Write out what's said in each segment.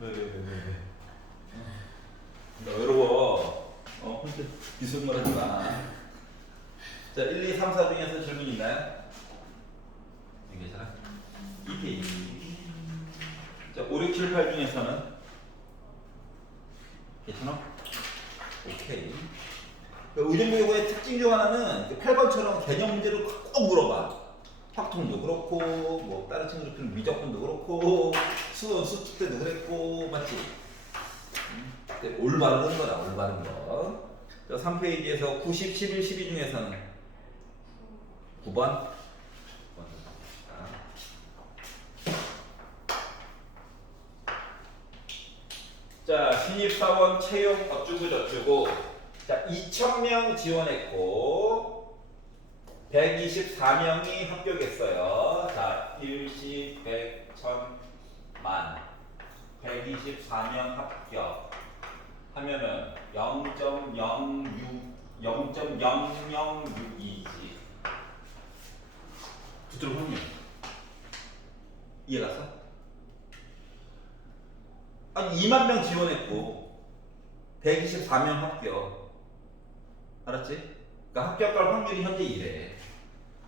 왜. 너 이러고 혼자 기술만 하지 마. 자, 1, 2, 3, 4 중에서 질문 있나요? 괜찮아? 2페이지. 자, 5, 6, 7, 8 중에서는 괜찮아? 오케이. 의정부여고의 특징 중 하나는 8번처럼 개념 문제를 꼭 물어봐. 확통도 그렇고, 뭐 다른 친구들 필요 미적분도 그렇고, 수원 수축 때도 그랬고, 맞지? 올바른 거다, 올바른 거. 3페이지에서 90, 11, 12 중에서는 9번. 자, 신입사원 채용 어쩌고 저쩌고. 자, 2,000명 지원했고 124명이 합격했어요. 자, 일시 100, 1000, 만 124명 합격 하면은 0.0062지. 두드러 확률 이해 갔어? 아니 2만 명 지원했고 124명 합격. 알았지? 그러니까 합격할 확률이 현재 이래.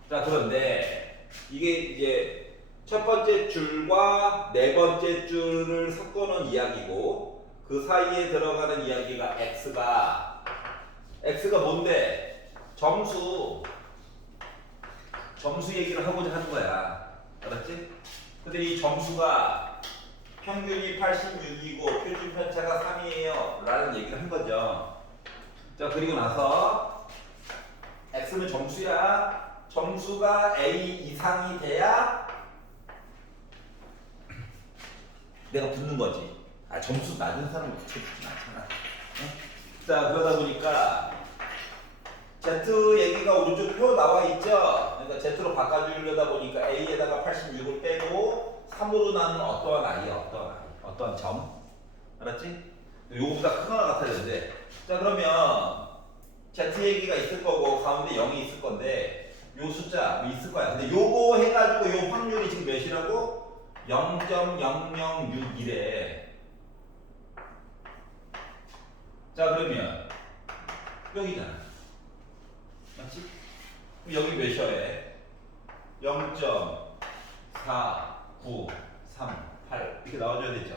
자, 그런데 이게 이제 첫 번째 줄과 네 번째 줄을 섞어놓은 이야기고 그 사이에 들어가는 이야기가 x가 뭔데? 점수 얘기를 하고자 하는 거야. 알았지? 근데 이 점수가 평균이 86이고 표준 편차가 3이에요 라는 얘기를 한 거죠. 자, 그리고 나서 x는 점수야. 점수가 a 이상이 돼야 내가 붙는 거지. 아, 점수 낮은 사람은 붙여주진 않잖아. 응? 자, 그러다 보니까 Z 얘기가 오른쪽 표 나와 있죠. 그러니까 Z로 바꿔주려다 보니까 A에다가 86을 빼고 3으로 나는 어떠한 아이야, 어떠한 점. 알았지? 요거보다 큰 하나 같아야 되는데. 자, 그러면 Z 얘기가 있을 거고 가운데 0이 있을 건데 요 숫자 있을 거야. 근데 요거 해가지고 요 확률이 지금 몇이라고? 0.0061에. 자, 그러면 여기잖아. 맞지? 그럼 여기 몇이야? 0.4938 이렇게 나와줘야 되죠.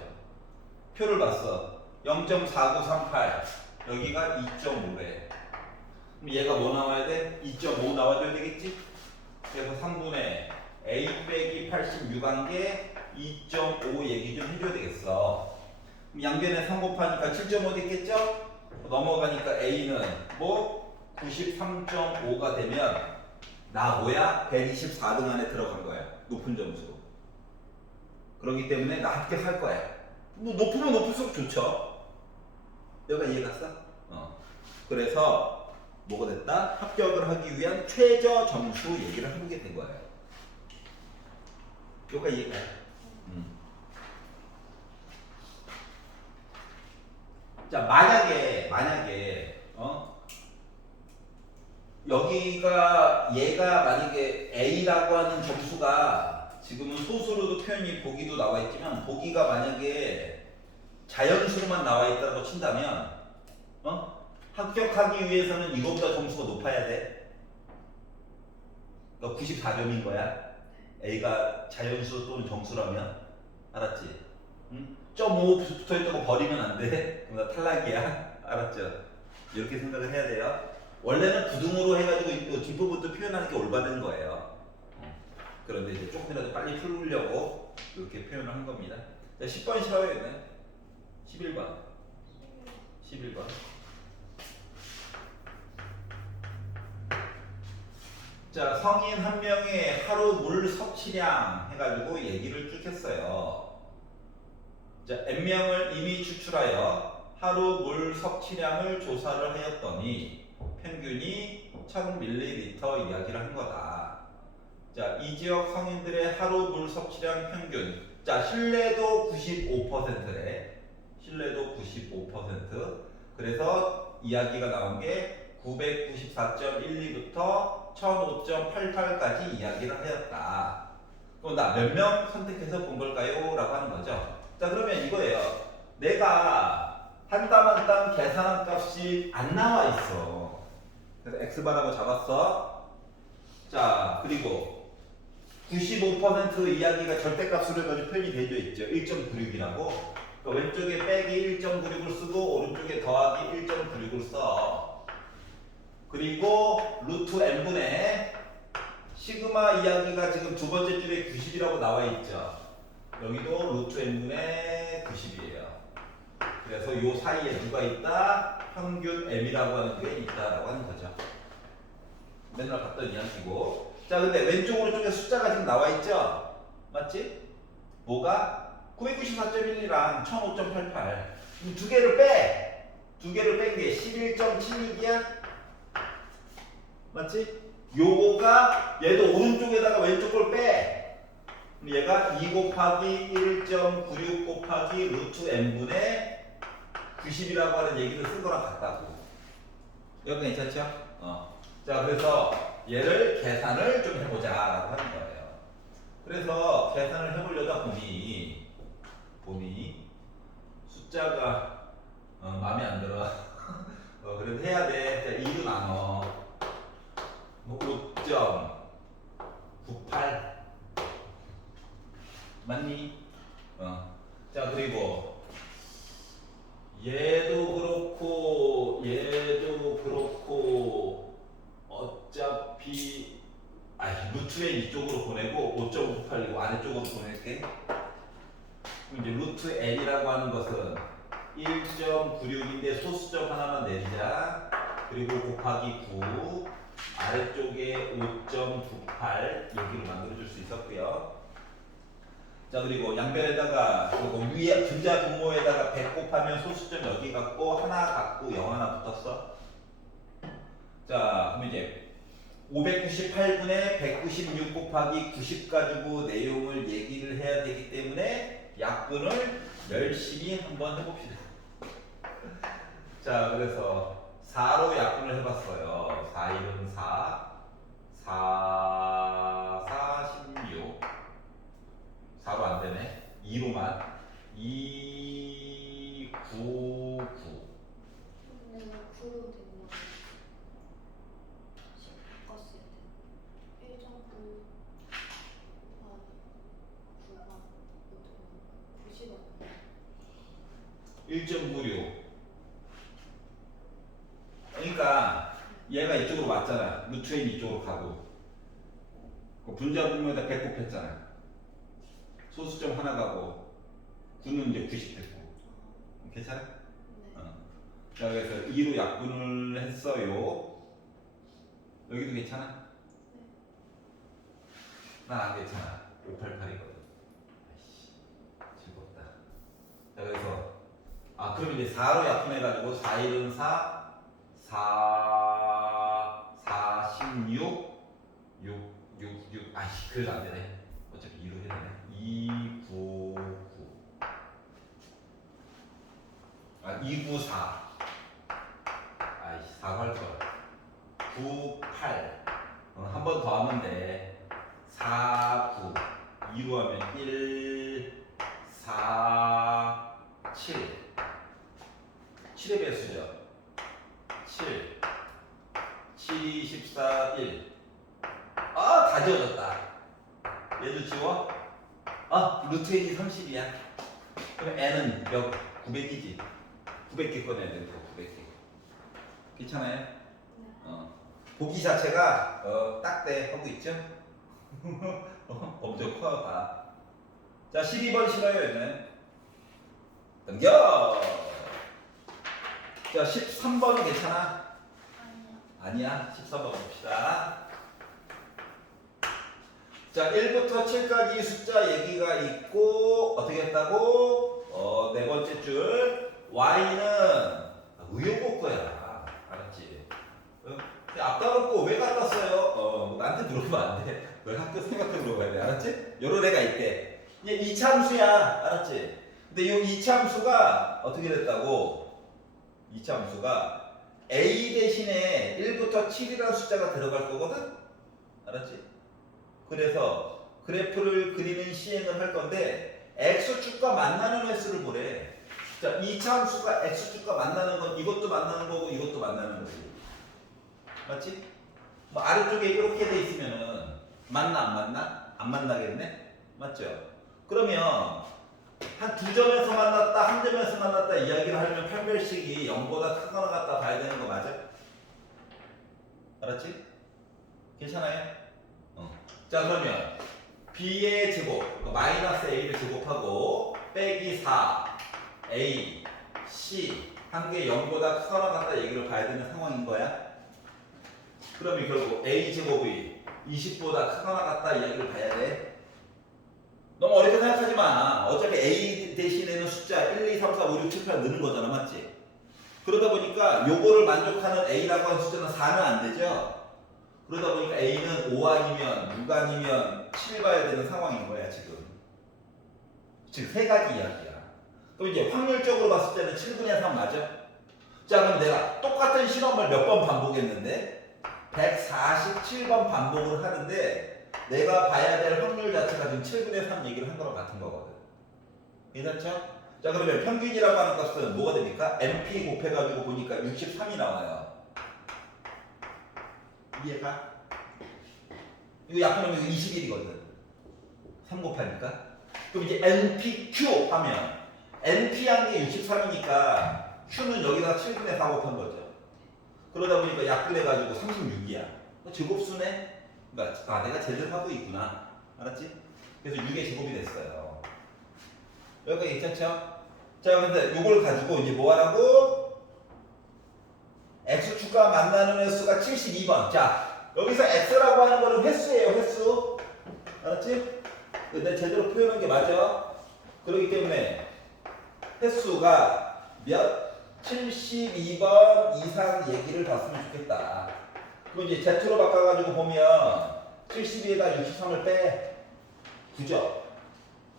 표를 봤어. 0.4938 여기가 2.5래. 그럼 얘가 뭐 나와야 돼? 2.5 나와줘야 되겠지? 그래서 3분의 a 빼기 86한 게 2.5 얘기 좀 해줘야 되겠어. 그럼 양변에 3 곱하니까 7.5 됐겠죠? 넘어가니까 a는 뭐 93.5가 되면 나 뭐야? 124등 안에 들어간 거야. 높은 점수로. 그렇기 때문에 나 합격할 거야. 뭐 높으면 높을수록 좋죠. 여기가 이해 갔어? 그래서 뭐가 됐다? 합격을 하기 위한 최저 점수 얘기를 해보게 된 거예요. 여기가 이해가요? 자, 만약에 여기가 얘가 만약에 A라고 하는 점수가 지금은 소수로도 표현이 보기도 나와 있지만 보기가 만약에 자연수로만 나와 있다고 친다면 합격하기 위해서는 이거보다 점수가 높아야 돼. 너 94점인 거야. A가 자연수 또는 정수라면. 알았지? 응? 0.5 붙어있다고 버리면 안 돼. 그럼 나 탈락이야. 알았죠? 이렇게 생각을 해야 돼요. 원래는 부등으로 해가지고 뒷부분도 표현하는 게 올바른 거예요. 그런데 이제 조금이라도 빨리 풀려고 이렇게 표현을 한 겁니다. 자, 10번 시험에는 11번. 자, 성인 한 명의 하루 물 섭취량 해가지고 얘기를 쭉 했어요. 자, N명을 이미 추출하여 하루 물 섭취량을 조사를 하였더니 평균이 1000ml 이야기를 한 거다. 자, 이 지역 성인들의 하루 물 섭취량 평균. 자, 신뢰도 95%래. 신뢰도 95%. 그래서 이야기가 나온 게 994.12부터 1005.88까지 이야기를 하였다. 그럼 나 몇 명 선택해서 본 걸까요? 라고 하는 거죠. 자, 그러면 이거예요. 내가 한 땀 한 땀 계산한 값이 안 나와 있어. 그래서 x바라고 잡았어. 자, 그리고 95% 이야기가 절대값으로 해가지고 표현이 되어 있죠. 1.96이라고. 그러니까 왼쪽에 빼기 1.96을 쓰고 오른쪽에 더하기 1.96을 써. 그리고 루트 n분의 시그마 이야기가 지금 두 번째 줄에 90이라고 나와 있죠. 여기도 루트 n분의 90이에요. 그래서 요 사이에 누가 있다? 평균 m이라고 하는 게 있다라고 하는 거죠. 맨날 봤던 이야기고. 자, 근데 왼쪽 오른쪽에 숫자가 지금 나와 있죠? 맞지? 뭐가? 994.12랑 1005.88. 두 개를 빼. 두 개를 뺀 게 11.76이야? 맞지? 요거가 얘도 오른쪽에다가 왼쪽 걸 빼. 그럼 얘가 2 곱하기 1.96 곱하기 루트 n분의 90이라고 하는 얘기를 쓴 거랑 같다고. 여기 괜찮죠? 자, 그래서 얘를 계산을 좀 해보자라고 하는 거예요. 그래서 계산을 해보려다 보니 숫자가 마음에 안 들어. 그래도 해야 돼. 자, 2로 나눠. 5.98 맞니? 자, 그리고 얘도 그렇고 어차피 루트 n 이쪽으로 보내고 5.98이고 아래쪽으로 보낼게. 그럼 이제 루트 n이라고 하는 것은 1.96인데 소수점 하나만 내리자. 그리고 곱하기 9 아래쪽에 5.98 여기로 만들어줄 수 있었고요. 자, 그리고 양변에다가 그리고 위에 분자 분모에다가 100 곱하면 소수점 여기 갖고 하나 갖고 0 하나 붙었어. 자, 그럼 이제 598분의 196 곱하기 90 가지고 내용을 얘기를 해야 되기 때문에 약분을 열심히 한번 해봅시다. 자, 그래서 4로 약분을 해봤어요. 4, 1은 4, 4, 16. 4로 안 되네. 2로만. 2, 9, 9. 근데 나 9로 됐나? 다시 바꿨어야 돼. 1.9 9가 90원. 1.96. 그러니까 얘가 이쪽으로 왔잖아. 루트 n 이쪽으로 가고. 그 분자 분모에다 100 곱했잖아. 소수점 하나 가고 9는 이제 90 됐고. 괜찮아? 네. 자, 그래서 2로 약분을 했어요. 여기도 괜찮아? 네. 난 안 괜찮아. 588이거든. 아이씨, 즐겁다. 자, 그래서 그럼 이제 4로 약분해가지고 4, 1은 4, 4, 16, 6. 아이씨, 그래도 안 되네. 어차피 2로 해야 되네. 2, 9, 9. 2, 9, 4. 아이씨, 4가 할 걸. 9, 8. 한 번 더 하면 돼. 4, 9. 2로 하면 1, 4, 7. 7의 배수죠. 7. 7, 14, 1. 다 지워졌다. 얘도 지워? 루트 n이 30이야. 그럼 n은 몇? 900이지. 900개 꺼내야 돼. 900개. 괜찮아요? 네. 보기 자체가 딱대 하고 있죠? 엄청 커요, 다. 자, 12번 싫어요, 얘는. 넘겨! 자, 13번은 괜찮아? 아니야. 13번 봅시다. 자, 1부터 7까지 숫자 얘기가 있고 어떻게 했다고? 네 번째 줄 y는 의욕복구야. 알았지? 앞다 놓고 왜 갖다 써요? 나한테 물어보면 안 돼. 왜 학교 생각해 물어봐야 돼. 알았지? 요런 애가 있대. 얘 이차함수야. 알았지? 근데 요 이차함수가 어떻게 됐다고? 이차함수가 a 대신에 1부터 7이라는 숫자가 들어갈 거거든? 알았지? 그래서 그래프를 그리는 시행을 할 건데 x축과 만나는 횟수를 보래. 자, 이차함수가 x축과 만나는 건 이것도 만나는 거고 이것도 만나는 거고. 맞지? 뭐 아래쪽에 이렇게 돼 있으면은 만나 안 만나? 안 만나겠네? 맞죠? 그러면 한 두 점에서 만났다, 한 점에서 만났다 이야기를 하려면 판별식이 0보다 크거나 같다 봐야 되는 거 맞아? 알았지? 괜찮아요? 자, 그러면 b의 제곱, 마이너스 a를 제곱하고 빼기 4 a, c 한 개 0보다 크거나 같다 얘기를 봐야 되는 상황인 거야. 그러면 결국 a 제곱이 20보다 크거나 같다 이야기를 봐야 돼. 너무 어렵게 생각하지 마. 어차피 a 대신에는 숫자 1, 2, 3, 4, 5, 6, 7, 8 넣는 거잖아, 맞지? 그러다 보니까 요거를 만족하는 a라고 하는 숫자는 4는 안 되죠. 그러다 보니까 a는 5 아니면 6 아니면 7 봐야 되는 상황인 거야 지금. 즉 세 가지 이야기야. 그럼 이제 확률적으로 봤을 때는 7분의 3 맞아? 자, 그럼 내가 똑같은 실험을 몇 번 반복했는데 147번 반복을 하는데 내가 봐야 될 확률 자체가 지금 7분의 3 얘기를 한 거랑 같은 거거든. 괜찮죠? 자, 그러면 평균이라고 하는 값은 뭐가 됩니까? MP 곱해가지고 보니까 63이 나와요. 이해가? 이거 약분하면 21이거든. 3 곱하니까. 그럼 이제 NPQ 하면 NP한 게 63이니까 Q는 여기다가 7분의 4 곱한 거죠. 그러다 보니까 약분해가지고 36이야. 제곱수네? 그러니까 내가 제대로 하고 있구나. 알았지? 그래서 6의 제곱이 됐어요. 여기까지 괜찮죠? 자, 근데 이걸 가지고 이제 뭐 하라고? x축과 만나는 횟수가 72번. 자, 여기서 x라고 하는 거는 횟수예요, 횟수. 알았지? 근데 제대로 표현한 게 맞아. 그렇기 때문에 횟수가 몇? 72번 이상 얘기를 봤으면 좋겠다. 그럼 이제 Z로 바꿔가지고 보면 72에다 63을 빼. 9죠.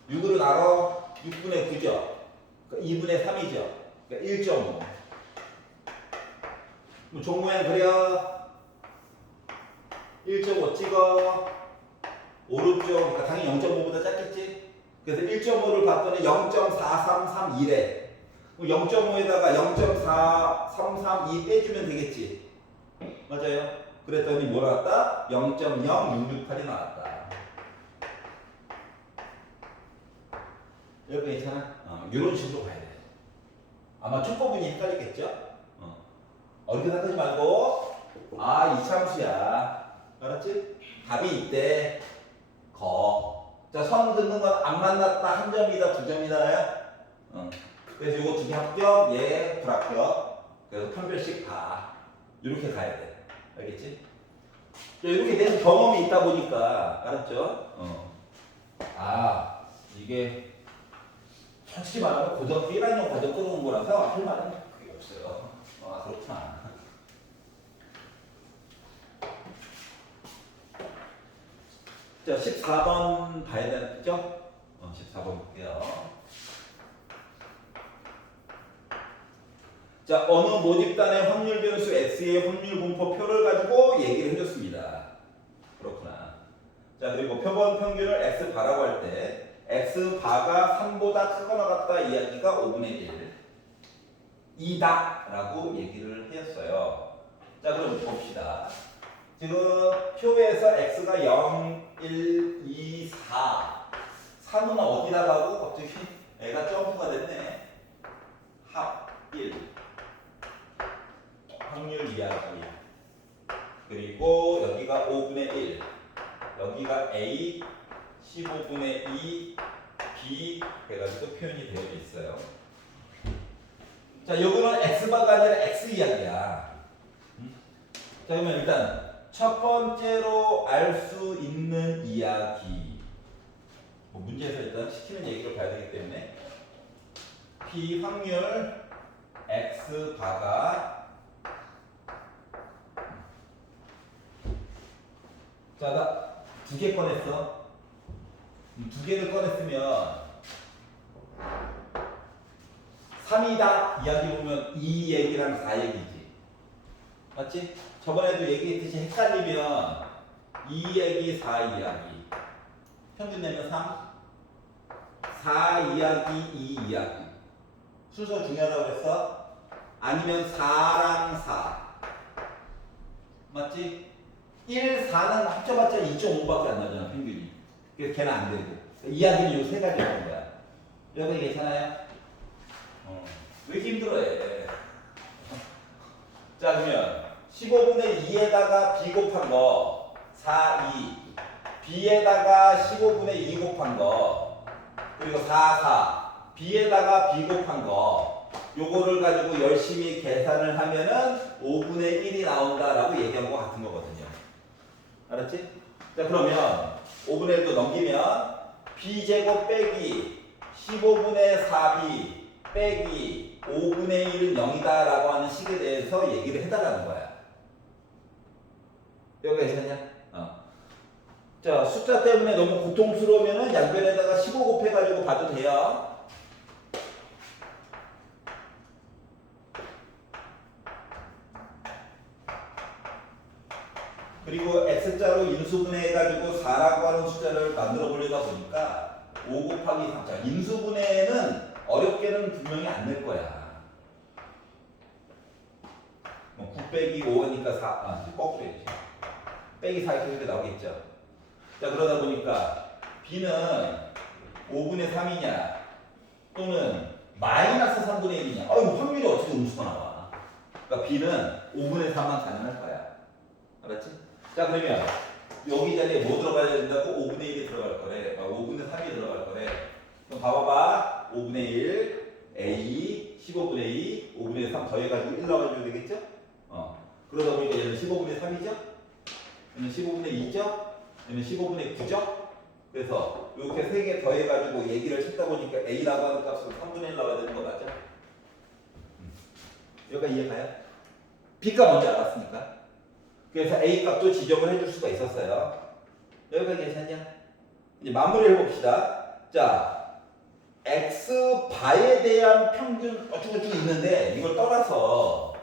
6으로 나눠 6분의 9죠. 2분의 3이죠. 그러니까 1.5. 그럼 종 모양 그려. 1.5 찍어. 오른쪽, 그러니까 당연히 0.5보다 작겠지? 그래서 1.5를 봤더니 0.4332래. 0.5에다가 0.4332 빼주면 되겠지? 맞아요? 그랬더니 뭐 나왔다? 0.0668이 나왔다. 여기 괜찮아? 이런 식으로 가야 돼. 아마 첫 부분이 헷갈리겠죠? 어렵게 생각하지 말고 이 참수야. 알았지? 답이 이때 자, 선 긋는 건 안 만났다 한 점이다 두 점이다요. 그래서 이거 두 개 합격, 얘 불합격. 그래서 판별식 다 이렇게 가야 돼. 알겠지? 이렇게 된 경험이 있다 보니까 알았죠? 이게 솔직히 말하면 고등학교 1학년 과정 끊어온 거라서 할 말은 그게 없어요. 그렇구나. 자, 14번 봐야 되죠? 14번 볼게요. 자, 어느 모집단의 확률 변수 X의 확률 분포표를 가지고 얘기를 해줬습니다. 그렇구나. 자, 그리고 표본 평균을 X바라고 할 때 X바가 3보다 크거나 같다 이야기가 5분의 1 이다 라고 얘기를 했어요. 자, 그럼 봅시다. 지금 표에서 X가 0, 1, 2, 4 3은 어디다 가고 갑자기 애가 점프가 됐네. 합 1 확률 이야기. 그리고 여기가 5분의 1 여기가 A 15분의 2 B 해가지고 표현이 되어 있어요. 자, 요거는 X바가 아니라 X 이야기야. 자, 그러면 일단 첫 번째로 알 수 있는 이야기. 문제에서 일단 시키는 얘기를 봐야 되기 때문에 P 확률 X바가 자, 나 두 개 꺼냈어. 두 개를 꺼냈으면 3이다 이야기 보면 2 얘기랑 4 얘기지. 맞지? 저번에도 얘기했듯이 헷갈리면 2 얘기 4 이야기. 평균 내면 3, 4 이야기 2 이야기. 순서 중요하다고 그랬어? 아니면 4랑 4. 맞지? 1, 4는 합쳐봤자 2.5밖에 안 나잖아, 평균이. 그래서 걔는 안 되고. 이야기는 요 세 가지였던 거야. 여러분 괜찮아요? 왜 이렇게 힘들어해? 자, 그러면 15분의 2에다가 b 곱한 거 4, 2. b에다가 15분의 2 곱한 거 그리고 4, 4. b에다가 b 곱한 거 요거를 가지고 열심히 계산을 하면은 5분의 1이 나온다라고 얘기한 거 같은 거거든요. 알았지? 자, 그러면 5분의 1도 넘기면 b제곱 빼기 15분의 4b 빼기 5분의 1은 0이다 라고 하는 식에 대해서 얘기를 해달라는 거야. 여기가 괜찮냐? 자, 숫자 때문에 너무 고통스러우면은 양변에다가 15 곱해가지고 봐도 돼요. 그리고 x자로 인수분해해가지고 4라고 하는 숫자를 만들어 보려다 보니까 5 곱하기 3. 자, 인수분해는 어렵게는 분명히 안 낼 거야. 9 빼기 5니까 4, 거꾸로 해야지. 빼기 4 이렇게 나오겠죠. 자, 그러다 보니까 b는 5분의 3이냐 또는 마이너스 3분의 1이냐. 확률이 어떻게 음수가 나와. 그러니까 b는 5분의 3만 가능할 거야. 알았지? 자, 그러면 여기 자리에 뭐 들어가야 된다고? 5분의 1이 들어갈 거래. 5분의 3이 들어갈 거래. 그럼 봐봐봐. 5분의 1, a, 15분의 2, 5분의 3 더해가지고 1 나와줘야 되겠죠? 그러다 보니까 얘는 15분의 3이죠? 얘는 15분의 2죠? 얘는 15분의 9죠? 그래서 이렇게 세 개 더해가지고 얘기를 찾다 보니까 a라고 하는 값은 3분의 1 나와야 되는 거 맞죠? 여기가 이해가요? b가 뭔지 알았으니까. 그래서 a 값도 지정을 해줄 수가 있었어요. 여기가 괜찮냐? 이제 마무리를 해봅시다. 자, x 바에 대한 평균 어쩌고저쩌고 있는데 이걸 떠나서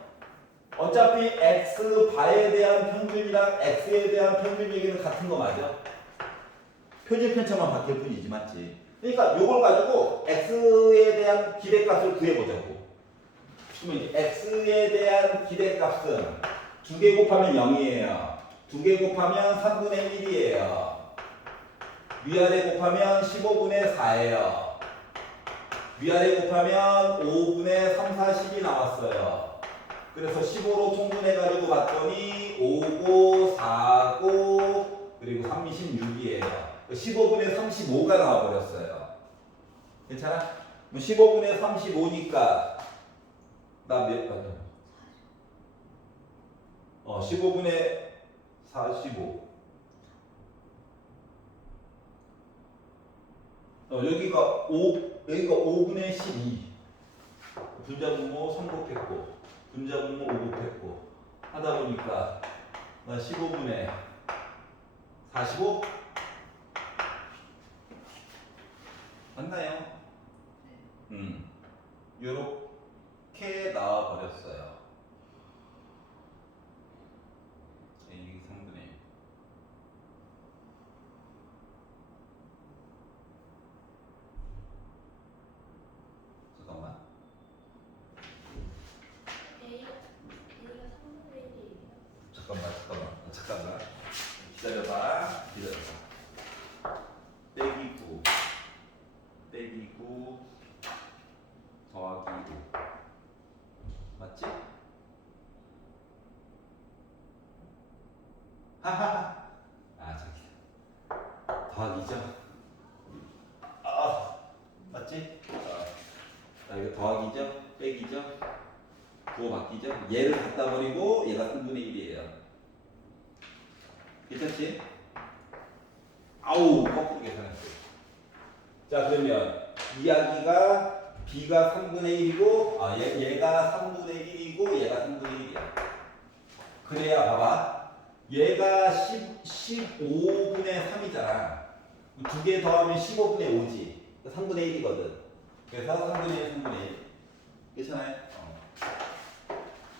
어차피 x 바에 대한 평균이랑 x에 대한 평균 얘기는 같은 거 맞아? 표준 편차만 바뀔 뿐이지, 맞지? 그러니까 이걸 가지고 x에 대한 기대값을 구해보자고. 그러면 이제 x에 대한 기대값은 2개 곱하면 0이에요. 2개 곱하면 3분의 1이에요. 위아래 곱하면 15분의 4예요. 위아래 곱하면 5분의 3, 40이 나왔어요. 그래서 15로 통분해가지고 봤더니 5고 4고 그리고 36이에요. 15분의 35가 나와버렸어요. 괜찮아? 15분의 35니까 나 몇 번? 15분의 45. 여기가 5분의 12. 분자분모 3 곱했고 분자분모 5 곱했고 하다 보니까 나 15분의 45? 맞나요? 요렇게 나와버렸어요. 이게 3분의 1. 잠깐만. A가 3분의 1이에요. 잠깐만. 기다려봐. 빼기 9 더하기 5 맞지? 하하하. 저기 더하기죠? 맞지? 이거 더하기죠? 빼기죠? 부호 바뀌죠? 얘를 갖다 버리고 얘가 3분의 1이에요. 괜찮지? 거꾸로 계산했어요. 자, 그러면 이야기가 b가 3분의 1이고 얘가 3분의 1이고 얘가 3분의 1이야. 그래야 봐봐. 얘가 15분의 3이잖아. 2개 더하면 15분의 5지. 3분의 1이거든. 그래서 3분의 1, 3분의 1. 괜찮아요?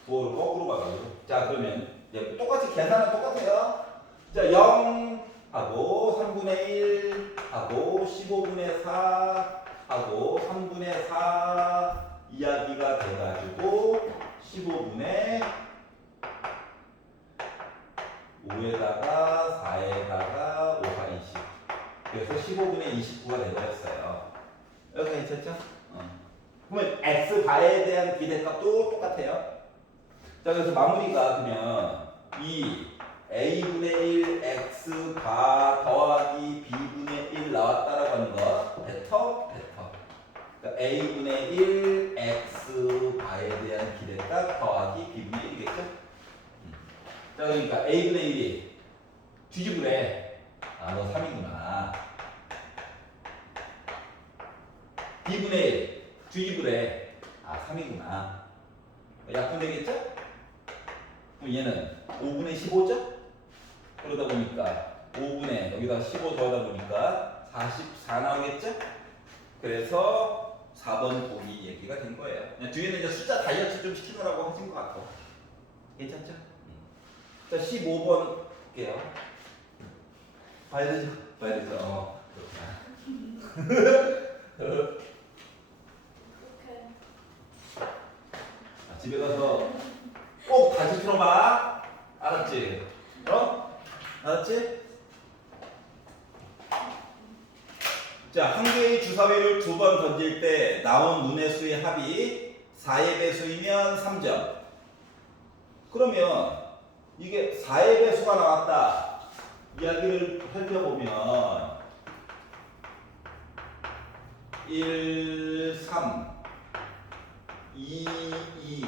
부호를 거꾸로 봐가지고. 자, 그러면 똑같이 계산은 똑같아요. 자, 0 하고 3분의 1 하고 15분의 4 하고 3분의 4 이야기가 돼가지고 15분의 5에다가 4에다가 5가 20. 그래서 15분의 29가 되버렸어요. 여기가 있었죠? 그러면 x바에 대한 기대값도 똑같아요. 자, 그래서 마무리가 그러면 이 a분의 1 x바 더하기 b분의 1 나왔다라고 하는 거 베터. 그러니까 a분의 1 x바에 대한 기대값 더하기 b분의 1이겠죠? 자, 그러니까 a분의 1이 뒤집으래. 아, 너 3이구나. b분의 1 뒤집으래. 아, 3이구나. 약분되겠죠? 그럼 얘는 5분의 15죠? 그러다 보니까 5분의 여기다 15 더하다 보니까 44 나오겠죠? 그래서 4번 보기 얘기가 된 거예요. 그냥 뒤에는 이제 숫자 다이어트 좀 시키느라고 하신 것 같고. 괜찮죠? 자, 15번 볼게요. 봐야 되죠? 그렇구나. 집에 가서 꼭 다시 들어봐. 알았지? 알았지? 자, 한 개의 주사위를 2번 던질 때 나온 눈의 수의 합이 4의 배수이면 3점. 그러면 이게 4의 배수가 나왔다. 이야기를 살펴보면 1, 3 2, 2,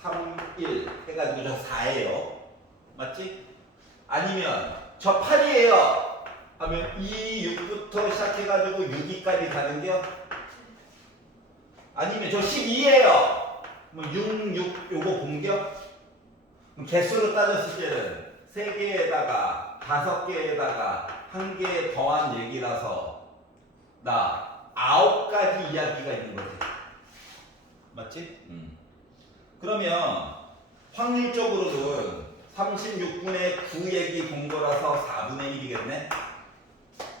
3, 1 해가지고 저 4예요. 맞지? 아니면 저 8이에요. 하면 2, 6부터 시작해가지고 6위까지 가는겨? 아니면 저 12예요. 뭐 6, 6 요거 본겨? 그럼 개수로 따졌을 때는 3개에다가 5개에다가 1개 더한 얘기라서 나 9가지 이야기가 있는 거지. 맞지? 그러면 확률적으로는 36분의 9 얘기 본 거라서 4분의 1이겠네?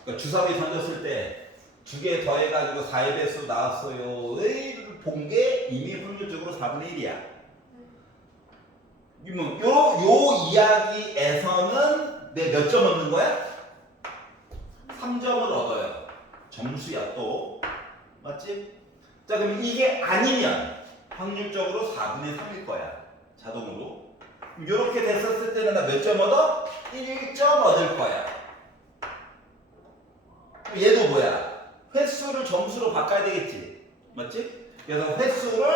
그러니까 주사위 던졌을 때 2개 더해가지고 4의 배수 나왔어요. 본 게 이미 확률적으로 4분의 1이야. 요 이야기에서는 내 몇 점 얻는 거야? 3점을 얻어요. 점수야 또. 맞지? 자, 그럼 이게 아니면 확률적으로 4분의 3일 거야. 자동으로. 이렇게 됐었을 때는 나 몇 점 얻어? 1점 얻을 거야. 얘도 뭐야? 횟수를 점수로 바꿔야 되겠지. 맞지? 그래서 횟수를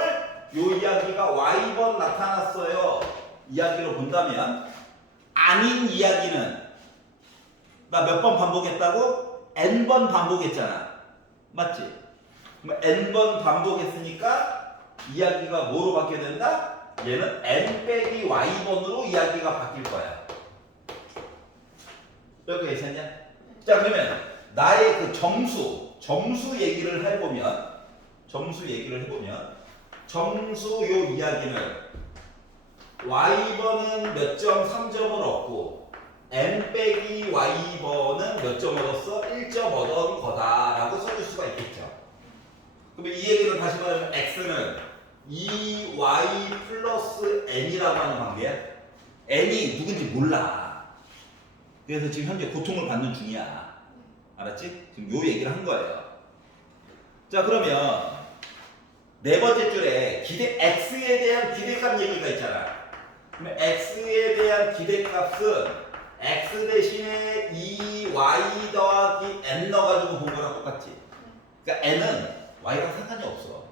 요 이야기가 y번 나타났어요. 이야기로 본다면 아닌 이야기는 나 몇 번 반복했다고? n번 반복했잖아. 맞지? 그럼 n번 반복했으니까 이야기가 뭐로 바뀌어야 된다? 얘는 n 빼기 y번으로 이야기가 바뀔 거야. 여기가 있었냐? 자, 그러면 나의 그 점수 얘기를 해보면 점수 요 이야기는 y번은 몇 점? 3점을 얻고 n 빼기 y번은 몇 점 얻었어? 1점 얻은 거다라고 써줄 수가 있겠죠. 그러면 이 얘기를 다시 말하면 x는 2y 플러스 n이라고 하는 관계야. n이 누군지 몰라. 그래서 지금 현재 고통을 받는 중이야. 알았지? 지금 요 얘기를 한 거예요. 자, 그러면 네 번째 줄에 x에 대한 기대값 얘기가 있잖아. 그러면 x에 대한 기대값은 x 대신에 2y 더하기 n 넣어가지고 본 거랑 똑같지. 그러니까 n은 y랑 상관이 없어.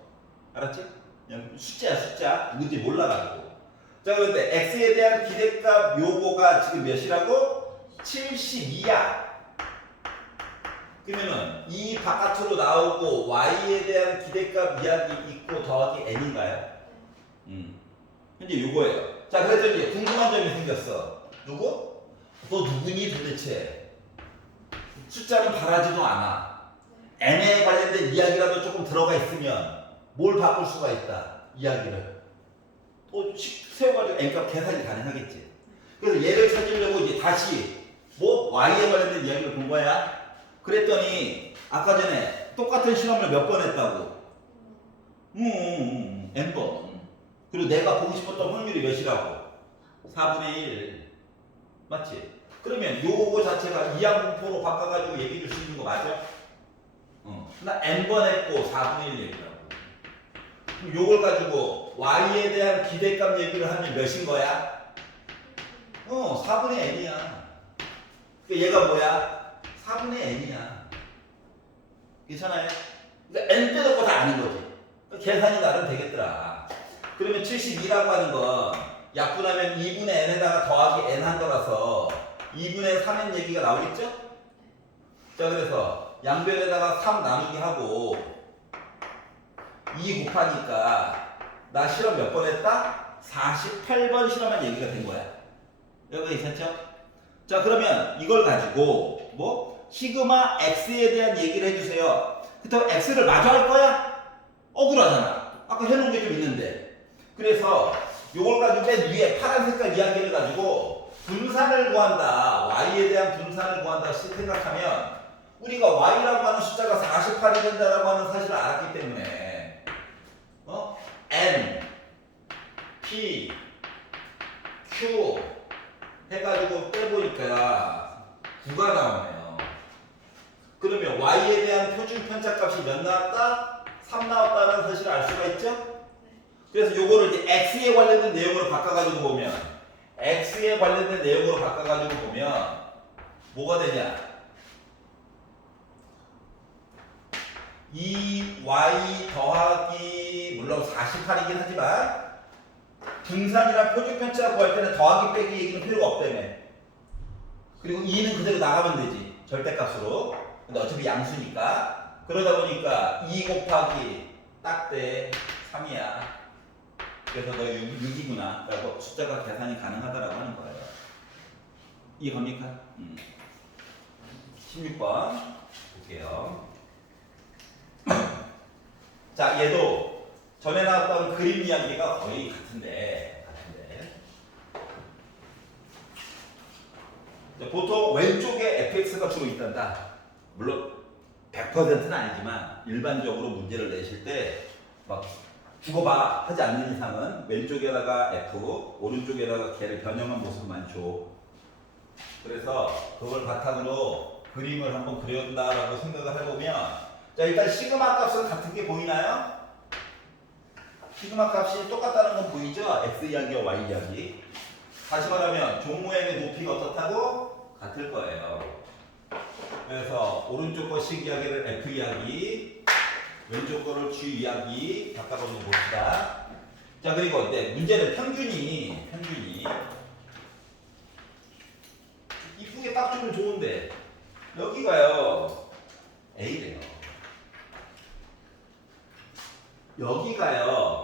알았지? 그냥 숫자 누군지 몰라가지고. 자, 그런데 x에 대한 기대값 요거가 지금 몇이라고? 72야. 그러면은 이 바깥으로 나오고 y에 대한 기대값 이야기 있고 더하기 n인가요? 현재 요거예요. 자, 그래서 이제 궁금한 점이 생겼어. 누구? 너 누구니 도대체? 숫자는 바라지도 않아. n에 관련된 이야기라도 조금 들어가 있으면 뭘 바꿀 수가 있다. 이야기를. 또 세워가지고 n값 계산이 가능하겠지. 그래서 얘를 찾으려고 이제 다시 뭐 y에 관련된 이야기를 본 거야. 그랬더니 아까 전에 똑같은 실험을 몇 번 했다고? n번. 그리고 내가 보고 싶었던 확률이 몇이라고? 4분의 1. 맞지? 그러면 요거 자체가 이항공포로 바꿔가지고 얘기해 줄 수 있는 거 맞아? 나 n번 했고 4분의 1 얘기라고. 그럼 요걸 가지고 y에 대한 기대값 얘기를 하면 몇인 거야? 4분의 n이야. 그러니까 얘가 뭐야? 4분의 n이야. 괜찮아요? 그러니까 n 빼놓고 다 아는 거지. 계산이 나름 되겠더라. 그러면 72라고 하는 건 약분하면 2분의 n에다가 더하기 n 한 거라서 2분의 3n 얘기가 나오겠죠? 자, 그래서 양변에다가 3 나누기 하고 2 곱하니까 나 실험 몇 번 했다? 48번 실험한 얘기가 된 거야. 여기 괜찮죠? 자, 그러면 이걸 가지고 뭐? 시그마 x에 대한 얘기를 해주세요. 그렇다고 x를 마저 할 거야? 억울하잖아. 아까 해놓은 게 좀 있는데. 그래서 요걸 가지고 맨 위에 파란 색깔 이야기를 가지고 분산을 구한다. y에 대한 분산을 구한다 생각하면 우리가 y라고 하는 숫자가 48이 된다라고 하는 사실을 알았기 때문에 n, p, q 해가지고 빼보니까 9가 나오네요. 그러면 y에 대한 표준 편차값이 몇 나왔다? 3 나왔다는 사실을 알 수가 있죠? 그래서 요거를 이제 x에 관련된 내용으로 바꿔가지고 보면 x에 관련된 내용으로 바꿔가지고 보면 뭐가 되냐? 2y 더하기 물론 48이긴 하지만 분산이랑 표준 편차 구할 때는 더하기 빼기 얘기는 필요가 없다며. 그리고 2는 그대로 나가면 되지. 절대값으로. 근데 어차피 양수니까. 그러다 보니까 2 곱하기 딱 돼 3이야. 그래서 너 6이구나. 라고 숫자가 계산이 가능하다라고 하는 거예요. 이해갑니까? 16번 볼게요. 자, 얘도 전에 나왔던 그림 이야기가 거의 같은데. 보통 왼쪽에 fx가 주로 있단다. 물론 100%는 아니지만 일반적으로 문제를 내실 때 막 죽어봐 하지 않는 이상은 왼쪽에다가 f, 오른쪽에다가 걔를 변형한 모습만 줘. 그래서 그걸 바탕으로 그림을 한번 그려본다라고 생각을 해보면, 자, 일단 시그마 값은 같은 게 보이나요? 시그마 값이 똑같다는 건 보이죠? x 이야기와 y 이야기. 다시 말하면 종모양의 높이가 어떻다고? 같을 거예요. 그래서 오른쪽 거 식 이야기를 f 이야기, 왼쪽 거를 g 이야기 바꿔보는 거 봅시다. 자, 그리고 문제는 평균이 이쁘게 딱 주면 좋은데 여기가요 a래요. 여기가요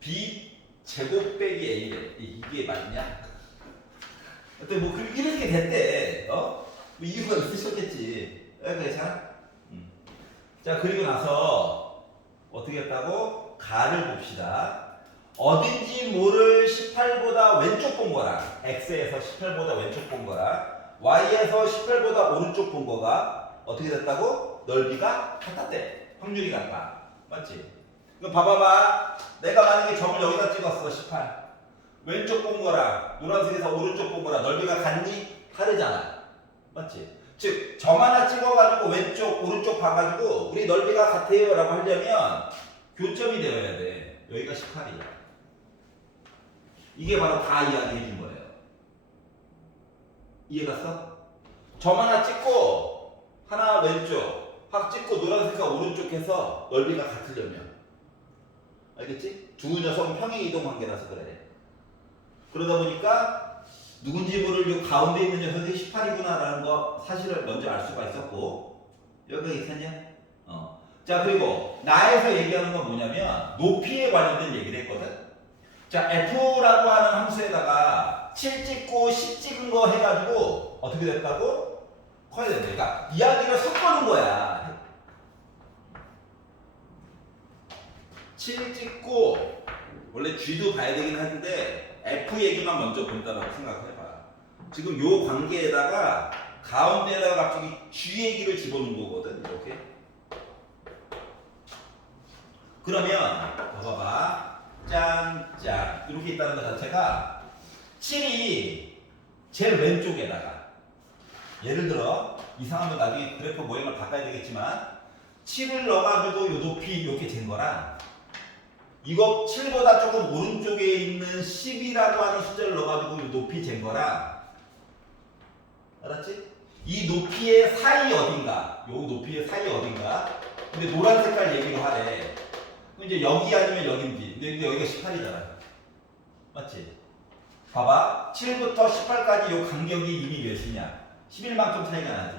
b 제곱 빼기 a래. 이게 맞냐? 근데 뭐 이렇게 됐대. 뭐 이유가 있으셨겠지. 괜찮아? 자, 그리고 나서 어떻게 했다고? 가를 봅시다. 어딘지 모를 18보다 왼쪽 본 거랑 x에서 18보다 왼쪽 본 거랑 y에서 18보다 오른쪽 본 거가 어떻게 됐다고? 넓이가 같았대. 확률이 같다. 맞지? 그럼 봐봐봐. 내가 만약에 점을 여기다 찍었어. 18. 왼쪽 본 거랑 노란색에서 오른쪽 본 거랑 넓이가 같니? 다르잖아. 맞지? 즉 점 하나 찍어가지고 왼쪽 오른쪽 봐가지고 우리 넓이가 같아요 라고 하려면 교점이 되어야 돼. 여기가 18이야. 이게 바로 다 이야기해 준 거예요. 이해갔어? 점 하나 찍고 하나 왼쪽 확 찍고 노란색과 오른쪽 해서 넓이가 같으려면, 알겠지? 두 녀석은 평행 이동 관계라서 그래. 그러다 보니까 누군지 모를 요 가운데 있는 녀석이 18이구나라는 거 사실을 먼저 알 수가 있었고, 여기가 있었냐? 자, 그리고 나에서 얘기하는 건 뭐냐면 높이에 관련된 얘기를 했거든. 자, f라고 하는 함수에다가 7 찍고 10 찍은 거 해가지고 어떻게 됐다고? 커야 된다. 그러니까 이야기를 섞어놓은 거야. 7 찍고 원래 g도 봐야 되긴 하는데 f 얘기만 먼저 본다라고 생각해봐. 지금 요 관계에다가 가운데에다가 갑자기 g 얘기를 집어넣은 거거든. 이렇게 그러면 봐봐. 짠짠 이렇게 있다는 것 자체가 7이 제일 왼쪽에다가 예를 들어 이상하면 나중에 그래프 모양을 바꿔야 되겠지만 7을 넣어가지고 요 높이 이렇게 잰 거랑 이거 7보다 조금 오른쪽에 있는 10이라고 하는 숫자를 넣어가지고 요 높이 잰 거랑 알았지? 이 높이의 사이 어딘가 요 높이의 사이 어딘가 근데 노란 색깔 얘기를 하래. 그럼 이제 여기 아니면 여긴지 근데 여기가 18이잖아 맞지? 봐봐 7부터 18까지 요 간격이 이미 몇이냐 11만큼 차이가 나지.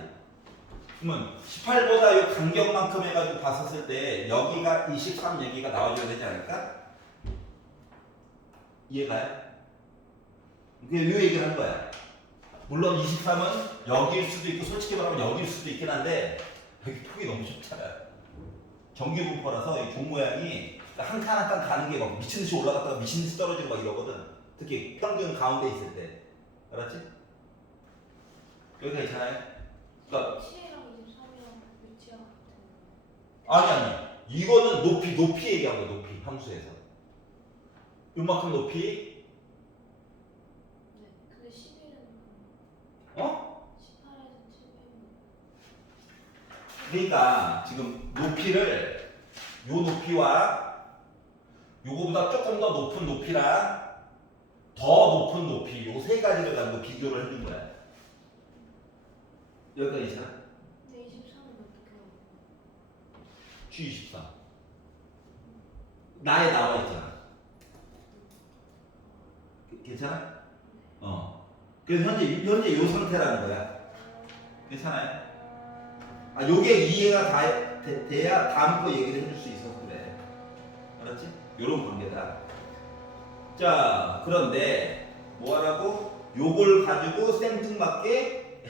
그러면 18보다 요 간격만큼 해가지고 봤었을 때 여기가 23 여기가 나와줘야 되지 않을까? 이해가요? 그냥 요 얘기를 한 거야. 물론 23은 여기일 수도 있고 솔직히 말하면 여기일 수도 있긴 한데 여기 폭이 너무 좁잖아. 정규분포라서 이 종 모양이 한 칸 한 칸 가는 게 막 미친듯이 올라갔다가 미친듯이 떨어지고 막 이러거든. 특히 평균 가운데 있을 때. 알았지? 여기가 있잖아요. 그러니까 7이랑 23이랑 위치가 같은 아니 이거는 높이 얘기한 거야. 높이 함수에서 요만큼 높이 네. 근데 11은 어? 18에서 700은 그러니까 지금 높이를 요 높이와 요거보다 조금 더 높은 높이랑 더 높은 높이 요 세 가지를 가지고 비교를 해준 거야. 여기까지 있잖아. 근데 23은 어떻게 하고 G24 나에 나와 있잖아. 괜찮아? 그래서 현재 요 상태라는 거야. 괜찮아요? 요게 이해가 돼야 다음 거 얘기를 해줄 수 있어서 그래. 알았지? 요런 관계다. 자, 그런데 뭐하라고? 요걸 가지고 생뚱맞게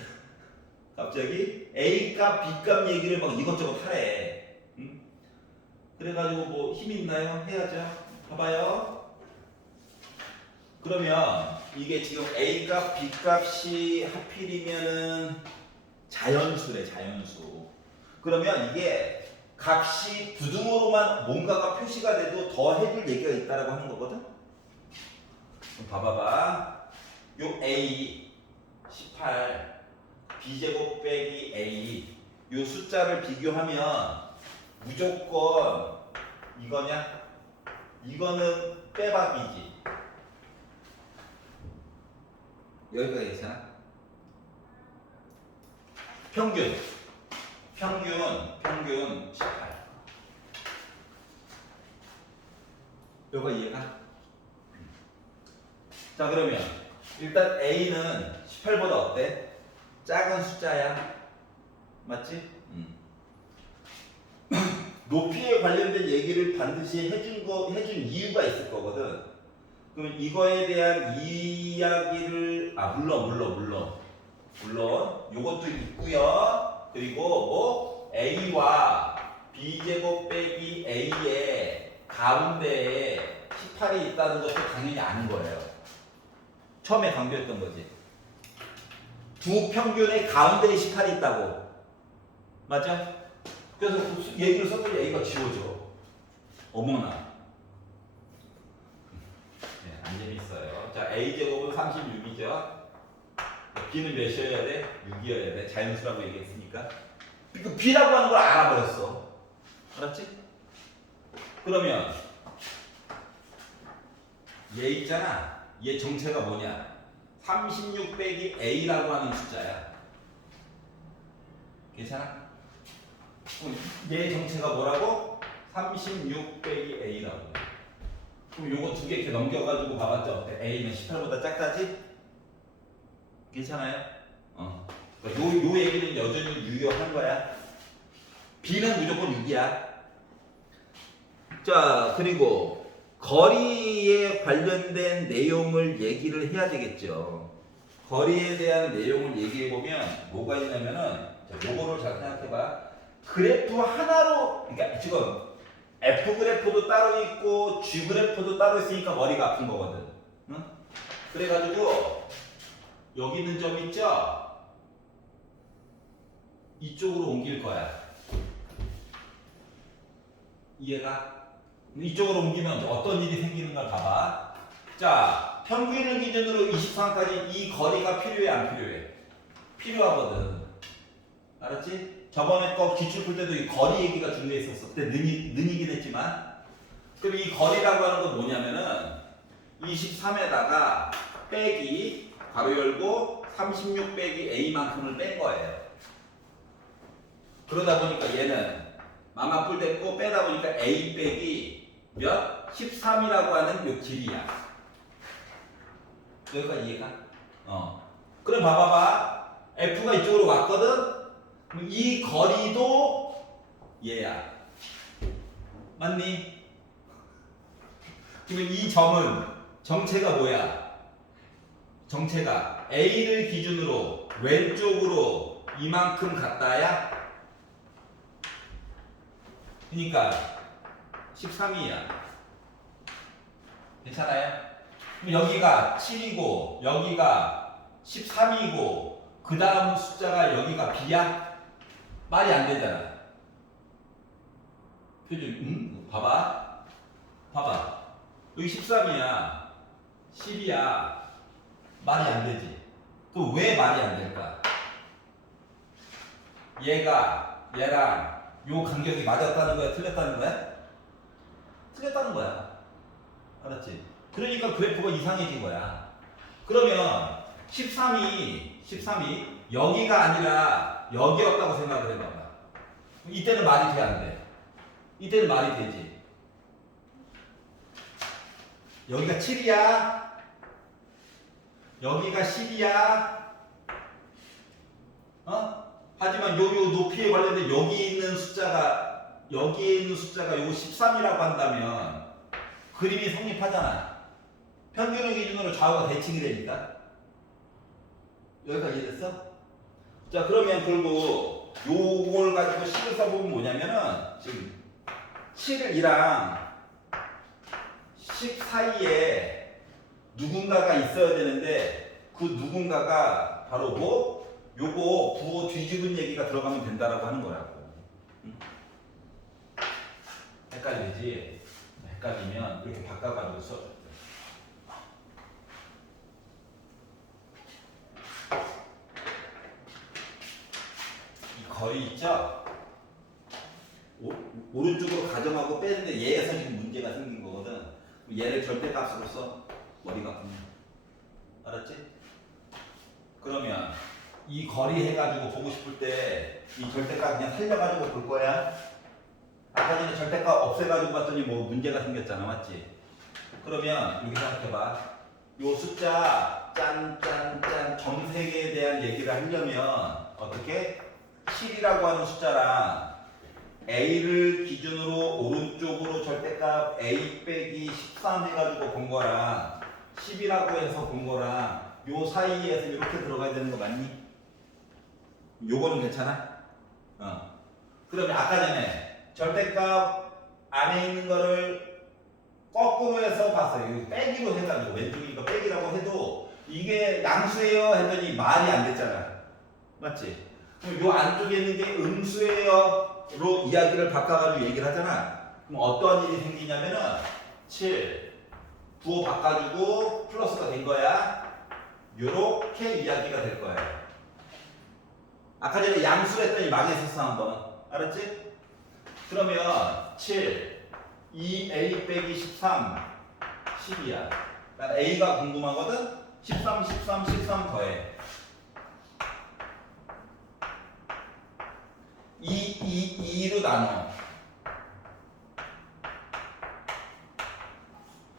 갑자기 A값, B값 얘기를 막 이것저것 하래. 응? 그래가지고 뭐 힘이 있나요? 해야죠. 봐봐요. 그러면 이게 지금 A값, B값이 하필이면은 자연수래, 자연수. 그러면 이게 값이 부등호로만 뭔가가 표시가 돼도 더 해줄 얘기가 있다라고 하는 거거든? 그럼 봐봐봐. 요 A 18 B제곱 빼기 A 요 숫자를 비교하면 무조건 이거냐? 이거는 빼박이지. 여기까지 괜찮아? 평균 18 요거 이해가? 자 그러면 일단 A는 18보다 어때? 작은 숫자야 맞지? 높이에 관련된 얘기를 반드시 해준 이유가 있을 거거든. 그럼 이거에 대한 이야기를 물론 요것도 있고요. 그리고 뭐 A와 B제곱 빼기 A의 가운데에 18이 있다는 것도 당연히 아는 거예요. 처음에 강조했던 거지. 두 평균의 가운데에 18이 있다고. 맞죠? 그래서 얘기를 섞으면 A가 지워져. 어머나. 네, 안 재밌어요. 자, A제곱은 36이죠. B는 몇이어야 돼? 6이어야 돼. 자연수라고 얘기했으니까. 그 B라고 하는 걸 알아버렸어. 알았지? 그러면 얘 있잖아. 얘 정체가 뭐냐? 36 빼기 A라고 하는 숫자야. 괜찮아? 얘 정체가 뭐라고? 36 빼기 A라고. 그럼 요거 두 개 이렇게 넘겨가지고 봐봤죠? 어때? A는 18보다 작다지? 괜찮아요? 그러니까 요 얘기는 여전히 유효한 거야. B는 무조건 6이야. 자, 그리고 거리에 관련된 내용을 얘기를 해야 되겠죠. 거리에 대한 내용을 얘기해 보면 뭐가 있냐면은 자, 요거를 잘 생각해봐. 그래프 하나로 그러니까 지금 F 그래프도 따로 있고 G 그래프도 따로 있으니까 머리가 아픈 거거든. 응? 그래가지고 여기 있는 점 있죠? 이쪽으로 옮길 거야. 이해가? 이쪽으로 옮기면 어떤 일이 생기는가 봐봐. 자, 평균을 기준으로 23까지 이 거리가 필요해 안 필요해? 필요하거든. 알았지? 저번에 거 기출 풀 때도 이 거리 얘기가 중요했었어. 그때 는이긴 했지만. 그럼 이 거리라고 하는 건 뭐냐면은 23에다가 빼기 가로 열고 36 빼기 A만큼을 뺀 거예요. 그러다 보니까 얘는 마마 뿔 됐고 빼다 보니까 A 빼기 몇? 13이라고 하는 요 길이야. 여기까지 이해가? 그럼 봐봐봐. F가 이쪽으로 왔거든? 그럼 이 거리도 얘야. 맞니? 그러면 이 점은 정체가 뭐야? 정체가 A를 기준으로 왼쪽으로 이만큼 갔다야? 그러니까 13이야. 괜찮아요? 그럼 여기가 7이고 여기가 13이고 그 다음 숫자가 여기가 B야? 말이 안 되잖아. 표준 봐봐. 봐봐. 여기 13이야. 10이야. 말이 안 되지. 그럼 왜 말이 안 될까? 얘가 얘랑 요 간격이 맞았다는 거야? 틀렸다는 거야? 틀렸다는 거야. 알았지? 그러니까 그래프가 이상해진 거야. 그러면 13이 여기가 아니라 여기였다고 생각을 해봐봐. 이때는 말이 돼, 안 돼? 이때는 말이 되지. 여기가 7이야. 여기가 10이야. 하지만 요 높이에 관련된 여기에 있는 숫자가 요 13이라고 한다면 그림이 성립하잖아. 평균을 기준으로 좌우가 대칭이 되니까. 여기까지 됐어? 자, 그러면 결국 요걸 가지고 식을 써보면 뭐냐면은 지금 7이랑 10 사이에 누군가가 있어야 되는데 그 누군가가 바로 뭐? 요거 부호 뒤집은 얘기가 들어가면 된다라고 하는 거라고. 헷갈리지? 헷갈리면 이렇게 바꿔가지고 써줘. 이 거리 있죠? 오른쪽으로 가정하고 빼는데 얘에서 지금 문제가 생긴 거거든. 얘를 절대값으로 써. 머리가 아프네. 알았지? 그러면 이 거리 해가지고 보고 싶을 때 이 절대값 그냥 살려가지고 볼 거야. 아까 전에 절대값 없애가지고 봤더니 뭐 문제가 생겼잖아. 맞지? 그러면 여기 생각해봐. 요 숫자 짠짠짠 점색에 대한 얘기를 하려면 어떻게? 7이라고 하는 숫자랑 A를 기준으로 오른쪽으로 절대값 A 빼기 13 해가지고 본 거랑 10이라고 해서 본 거랑 요 사이에서 이렇게 들어가야 되는 거 맞니? 요거는 괜찮아? 그러면 아까 전에 절대값 안에 있는 거를 거꾸로 해서 봤어요. 이거 빼기로 해가지고 왼쪽이니까 빼기라고 해도 이게 양수예요 했더니 말이 안 됐잖아. 맞지? 그럼 요 안쪽에 있는 게 음수예요로 이야기를 바꿔가지고 얘기를 하잖아. 그럼 어떠한 일이 생기냐면은 7 부호 바꿔주고 플러스가 된 거야. 요렇게 이야기가 될 거예요. 아까 전에 양수를 했더니 망했었어 한번. 알았지? 그러면 7 2A 빼기 13 10이야. 난 A가 궁금하거든? 13 더해 2로 나눠.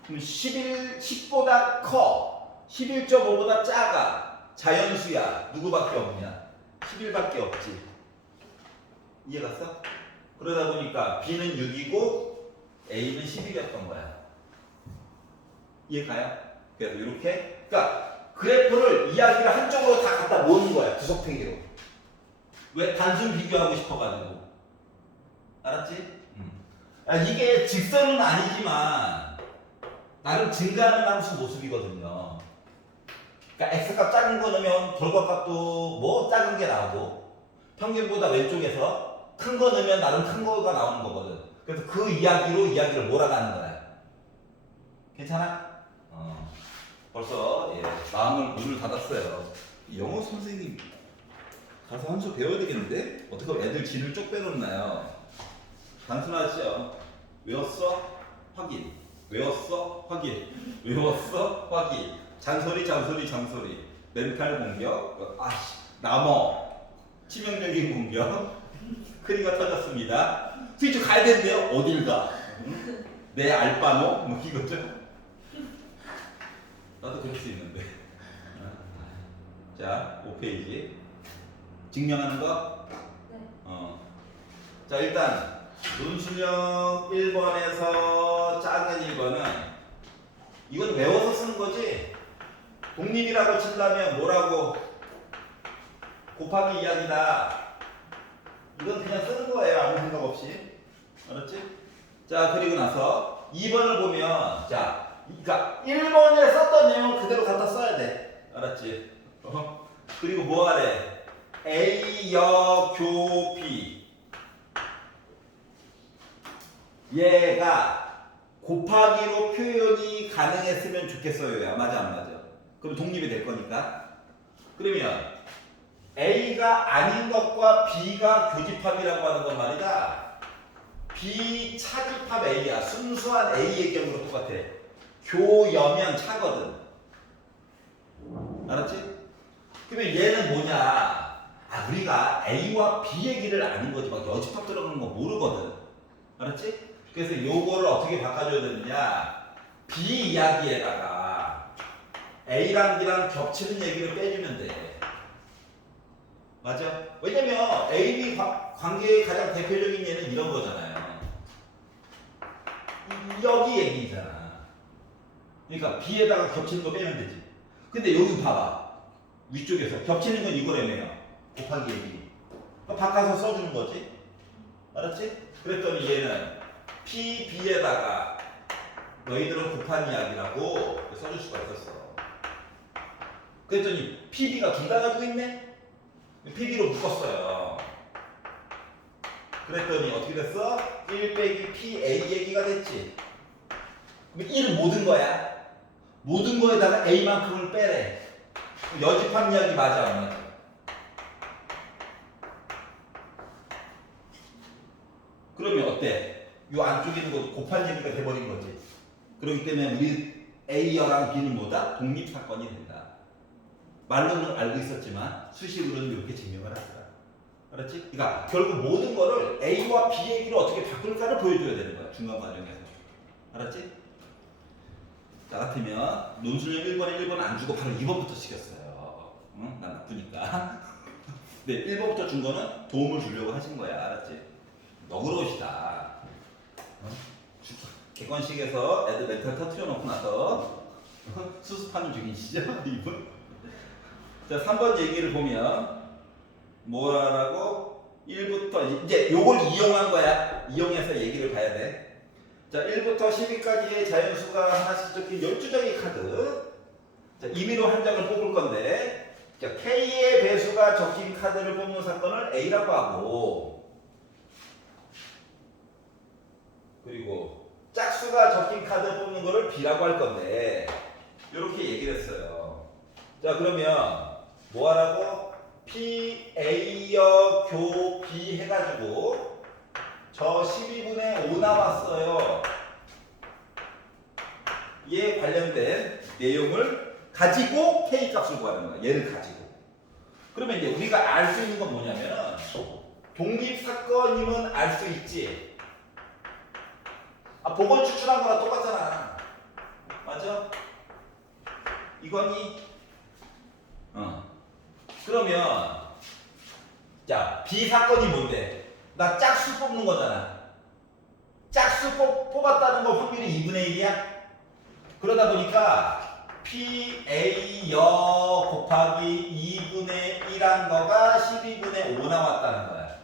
그럼 10보다 커. 11.5보다 작아. 자연수야. 누구밖에 없냐? 11밖에 없지. 이해갔어? 그러다 보니까 B는 6이고 A는 11이었던 거야. 이해가요? 그래서 이렇게. 그러니까 그래프를 이야기를 한쪽으로 다 갖다 모으는 거야. 구석탱이로. 왜? 단순 비교하고 싶어가지고. 알았지? 이게 직선은 아니지만 나름 증가하는 함수 모습이거든요. 그러니까 x값 작은 거 넣으면 결과값도 뭐 작은 게 나오고 평균보다 왼쪽에서 큰 거 넣으면 나름 큰 거가 나오는 거거든. 그래서 그 이야기로 이야기를 몰아가는 거야. 괜찮아? 벌써 마음을 문을 닫았어요. 영어 선생님 가서 한 수 배워야 되겠는데? 어떻게 하면 애들 진을 쪽 빼놓나요? 단순하죠. 외웠어? 확인. 외웠어? 확인. 외웠어? 확인. 잔소리. 멘탈 공격. 남어. 치명적인 공격. 크리가 터졌습니다. 스위치 가야 되는데요? 어딜 가? 응? 내 알바노? 뭐 이거죠? 나도 그럴 수 있는데. 자, 5페이지. 증명하는 거? 네. 자, 일단 논술형 1번에서 작은 1번은 이건 외워서 쓰는 거지. 독립이라고 친다면 뭐라고? 곱하기 이야기다. 이건 그냥 쓰는 거예요. 아무 생각 없이. 알았지? 자, 그리고 나서 2번을 보면 자, 그러니까 1번에 썼던 내용을 그대로 갖다 써야 돼. 알았지? 그리고 뭐 하래? A여 교비 얘가 곱하기로 표현이 가능했으면 좋겠어요. 야, 맞아 안 맞아? 그럼 독립이 될 거니까. 그러면 A가 아닌 것과 B가 교집합이라고 하는 건 말이다. B 차집합 A야. 순수한 A의 경우로 똑같아. 교여면 차거든. 알았지? 그러면 얘는 뭐냐? 우리가 A와 B 얘기를 아는 거지. 막 여집합 들어가는 거 모르거든. 알았지? 그래서 요거를 어떻게 바꿔줘야 되느냐? B 이야기에다가 A랑 B랑 겹치는 얘기를 빼주면 돼. 맞아? 왜냐면 A, B 관계의 가장 대표적인 예는 이런 거잖아요. 여기 얘기잖아. 그러니까 B에다가 겹치는 거 빼면 되지. 근데 여기 봐봐. 위쪽에서 겹치는 건 이거라며요. 곱하기 얘기. 바꿔서 써주는 거지. 알았지? 그랬더니 얘는 P, B에다가 너희들은 곱한 이야기라고 써줄 수가 있었어. 그랬더니 PB가 둘 다 가지고 있네? PB로 묶었어요. 그랬더니 어떻게 됐어? 1 빼기 PA 얘기가 됐지. 그럼 1은 모든 거야. 모든 거에다가 A만큼을 빼래. 여집합 이야기 맞아 안 맞아? 그러면 어때? 요 안쪽에 있는 거 곱한 얘기가 돼버린 거지. 그렇기 때문에 우리 A여랑 B는 뭐다? 독립사건이 된다. 말로는 알고 있었지만 수식으로는 이렇게 증명을 하더라. 알았지? 그러니까 결국 모든 거를 A와 B 얘기를 어떻게 바꿀까를 보여줘야 되는 거야. 중간 과정에서. 알았지? 나 같으면 논술형 1번에 1번 안 주고 바로 2번부터 시켰어요. 응? 난 나쁘니까. 근데 1번부터 준 거는 도움을 주려고 하신 거야. 알았지? 너그러우시다. 객관식에서 애들 멘탈 터트려 놓고 나서 수습하는 중이시죠? 이분? 자, 3번 얘기를 보면 뭐라고? 1부터 이제 요걸 이용한 거야. 이용해서 얘기를 봐야 돼. 자, 1부터 12까지의 자연수가 하나씩 적힌 12장의 카드. 자, 임의로 한 장을 뽑을 건데, 자, K의 배수가 적힌 카드를 뽑는 사건을 A라고 하고, 그리고 짝수가 적힌 카드 뽑는 거를 B라고 할 건데, 이렇게 얘기를 했어요. 자, 그러면 뭐 하라고? P, A여, 교, B 해가지고 저 12분의 5 나왔어요. 얘에 관련된 내용을 가지고 K 값을 구하는 거야. 얘를 가지고. 그러면 이제 우리가 알 수 있는 건 뭐냐면 독립사건이면 알 수 있지. 복원 추출한 거랑 똑같잖아. 맞아? 이거니? 그러면 자, B 사건이 뭔데? 나 짝수 뽑는 거잖아. 짝수 뽑았다는 거 확률이 2분의 1이야? 그러다 보니까 PA 여 곱하기 2분의 1한 거가 12분의 5 나왔다는 거야.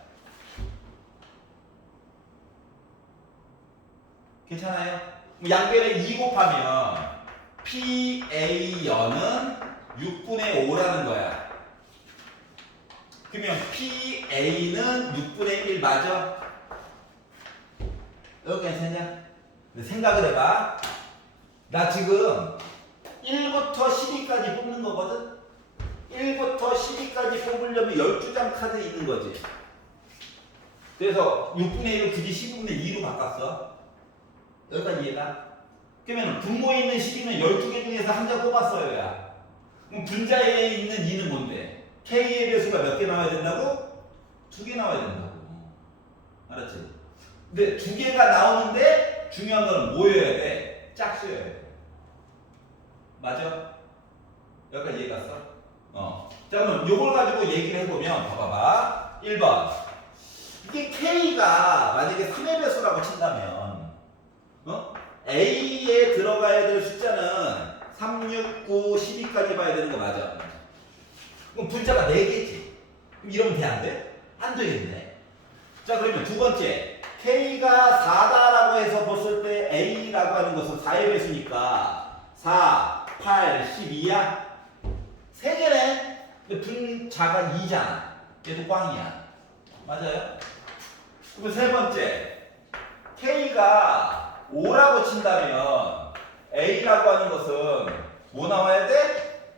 괜찮아요? 양변에 2 곱하면 PA 여는 6분의 5라는 거야. 그러면 PA는 6분의 1 맞아? 이거 괜찮냐? 근데 생각을 해봐. 나 지금 1부터 12까지 뽑는 거거든? 1부터 12까지 뽑으려면 12장 카드 있는 거지. 그래서 6분의 1을 굳이 15분의 2로 바꿨어. 여기까지 이해가? 그러면 분모에 있는 12는 12개 중에서 한 장 뽑았어요, 야. 그럼 분자에 있는 2는 뭔데? K의 배수가 몇 개 나와야 된다고? 2개 나와야 된다고. 알았지? 근데 2개가 나오는데 중요한 건 뭐여야 돼? 짝수여야 돼. 맞아? 여기까지 이해 갔어? 자, 그럼 요걸 가지고 얘기를 해보면, 봐봐봐. 1번. 이게 K가 만약에 3의 배수라고 친다면, A에 들어가야 될 숫자는 3, 6, 9, 12까지 봐야 되는 거 맞아? 그럼 분자가 4개지. 그럼 이러면 돼, 안 돼? 안 되겠네. 자, 그러면 두 번째. K가 4다라고 해서 봤을 때 A라고 하는 것은 4의 배수니까 4, 8, 12야? 3개네? 근데 분자가 2잖아. 얘도 꽝이야. 맞아요? 그리고 세 번째. K가 5라고 친다면 A라고 하는 것은 뭐 나와야 돼?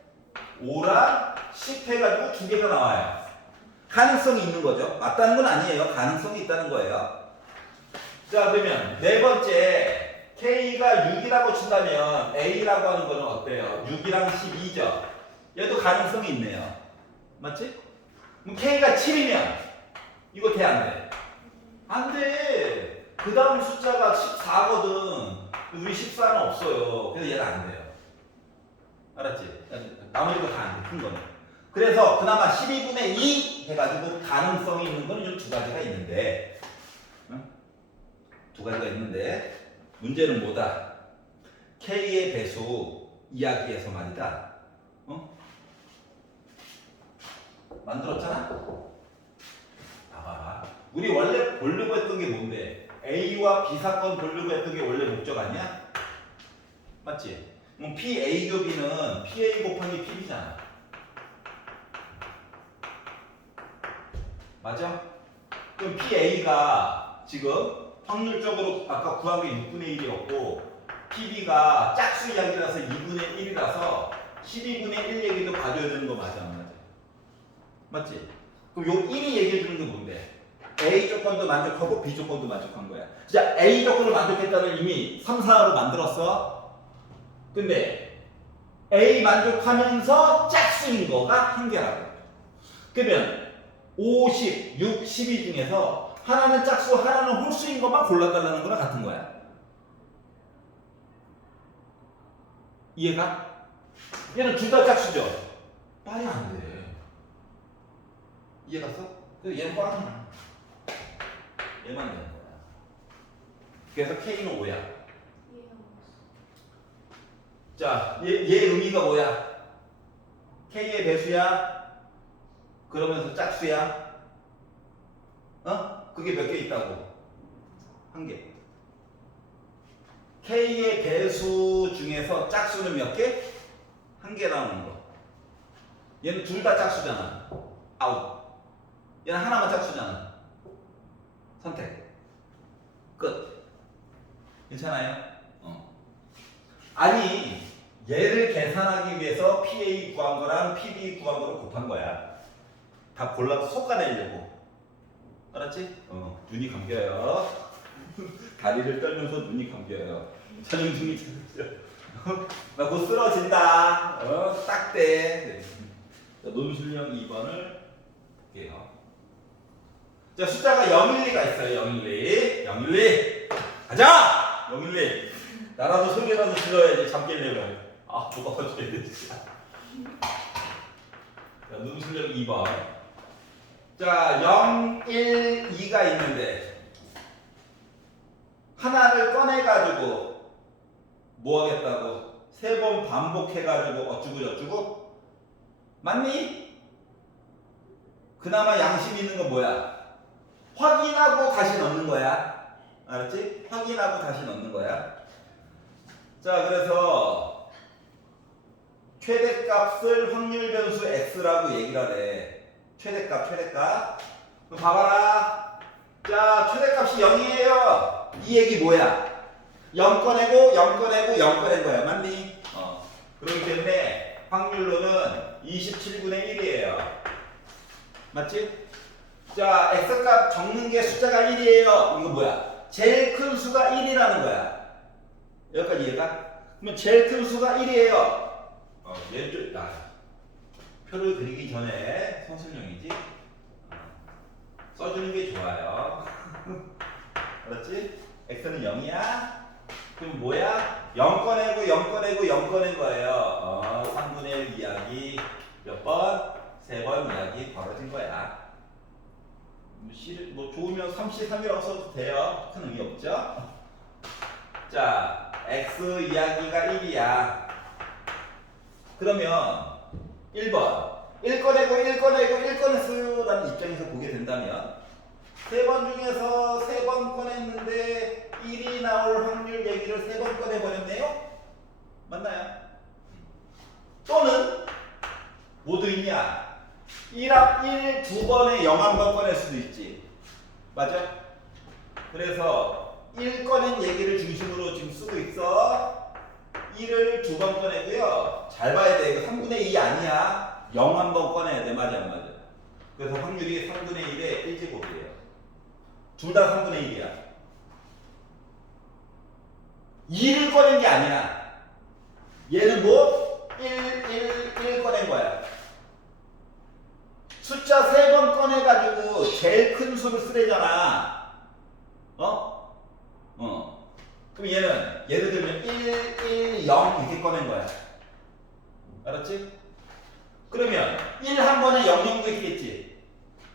5랑 10 해가지고 2개가 나와요. 가능성이 있는 거죠. 맞다는 건 아니에요. 가능성이 있다는 거예요. 자, 그러면 네 번째. K가 6이라고 친다면 A라고 하는 거는 어때요? 6이랑 12죠. 얘도 가능성이 있네요. 맞지? 그럼 K가 7이면 이거 돼, 안 돼? 안 돼. 그 다음 숫자가 14거든. 우리 14는 없어요. 그래서 얘가 안 돼요. 알았지? 나머지가 다 안 돼. 큰 거는. 그래서 그나마 12분의 2 해가지고 가능성이 있는 거는 두 가지가 있는데, 두 가지가 있는데, 문제는 뭐다? K의 배수 이야기에서 말이다. 만들었잖아? 봐봐. 우리 원래 보려고 했던 게 뭔데? A와 B 사건 보려고 했던 게 원래 목적 아니야? 맞지? 그럼 PA 곱이는 PA 곱하기 PB잖아. 맞아? 그럼 PA가 지금 확률적으로 아까 구한 게 6분의 1이었고 PB가 짝수 이야기라서 2분의 1이라서 12분의 1 얘기도 봐줘야 되는 거 맞아? 안 맞아? 맞지? 그럼 요 1이 얘기해 주는 게 뭔데? A 조건도 만족하고 B 조건도 만족한 거야. 진짜 A 조건을 만족했다는 이미 3, 4로 만들었어. 근데 A 만족하면서 짝수인 거가 한 개라고. 그러면 50, 6, 12 중에서 하나는 짝수, 하나는 홀수인 것만 골라달라는 거랑 같은 거야. 이해가? 얘는 둘 다 짝수죠? 말이 안 돼. 이해 갔어? 그래서 얘는 꽝이야. 얘만 되는 거야. 그래서 K는 5야. 자, 얘 의미가 뭐야? K의 배수야? 그러면서 짝수야? 그게 몇 개 있다고? 한 개. K의 배수 중에서 짝수는 몇 개? 한 개 나오는 거. 얘는 둘 다 짝수잖아. 아웃. 얘는 하나만 짝수잖아. 선택. 끝. 괜찮아요? 아니, 얘를 계산하기 위해서 PA 구한 거랑 PB 구한 거를 곱한 거야. 다 골라서 솎아내려고. 알았지? 눈이 감겨요. 다리를 떨면서 눈이 감겨요. 전형중이 나 곧 쓰러진다. 딱 돼. 자, 논술형 2번을 볼게요. 자, 숫자가 012가 있어요. 012. 012. 가자! 012. 나라도 소리라도 질러야지. 잠 깨려면. 아, 뭐가 봐줘야 돼, 진짜. 자, 논술형 2번. 자, 0, 1, 2가 있는데 하나를 꺼내가지고 뭐 하겠다고? 3번 반복해가지고 어쩌고저쩌고? 맞니? 그나마 양심 있는 건 뭐야? 확인하고 다시 넣는 거야. 알았지? 확인하고 다시 넣는 거야. 자, 그래서 최대값을 확률 변수 x라고 얘기를 하래. 최대값. 그럼 봐봐라. 자, 최대값이 0이에요. 이 얘기 뭐야? 0 꺼내고 0 꺼내고 0 꺼낸 거야. 맞니? 그렇기 때문에 확률로는 27분의 1이에요. 맞지? 자, x값 적는 게 숫자가 1이에요. 이거 뭐야? 제일 큰 수가 1이라는 거야. 여기까지 이해가? 그러면 제일 큰 수가 1이에요. 얘를 표를 그리기 전에 선생님이지? 써주는 게 좋아요. 알았지? x는 0이야. 그럼 뭐야? 0 꺼내고 0 꺼내고 0 꺼낸 거예요. 3분의 1 이야기 몇 번? 3번 이야기 벌어진 거야. 뭐 좋으면 33이라고 써도 돼요. 큰 의미 없죠? 자, x 이야기가 1이야. 그러면 1번 1 꺼내고 1 꺼내고 1 꺼냈어요라는 입장에서 보게 된다면 3번 중에서 3번 꺼냈는데 1이 나올 확률 얘기를 3번 꺼내버렸네요? 맞나요? 또는 모두 있냐? 1 두 번에 0 한 번 꺼낼 수도 있지. 맞아? 그래서 1 꺼낸 얘기를 중심으로 지금 쓰고 있어. 1을 두 번 꺼내고요. 잘 봐야 돼. 이거 3분의 2 아니야. 0 한 번 꺼내야 돼. 맞아 안 맞아? 그래서 확률이 3분의 1의 1제곱이에요. 둘 다 3분의 1이야. 2를 꺼낸 게 아니야. 얘는 뭐? 1 꺼낸 거야. 숫자 3번 꺼내가지고 제일 큰 수를 쓰래잖아. 그럼 얘는 예를 들면 1, 0 이렇게 꺼낸 거야. 알았지? 그러면 1 한 번에 0도 있겠지.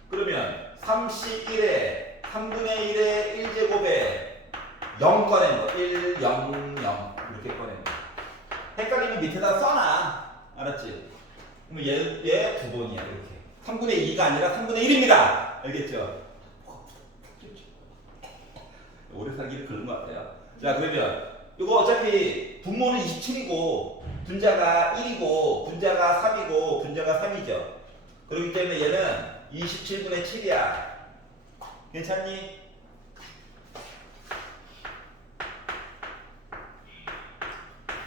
그러면 31에 3분의 1의 1제곱에 0 꺼낸 거. 1, 0, 0 이렇게 꺼낸 거. 헷갈리면 밑에다 써놔. 알았지? 그러면 얘 두 번이야. 이렇게. 3분의 2가 아니라 3분의 1입니다. 알겠죠? 오래 살기를 그런 것 같아요. 자, 그러면 이거 어차피 분모는 27이고 분자가 1이고 분자가 3이고 분자가 3이죠. 그렇기 때문에 얘는 27분의 7이야. 괜찮니?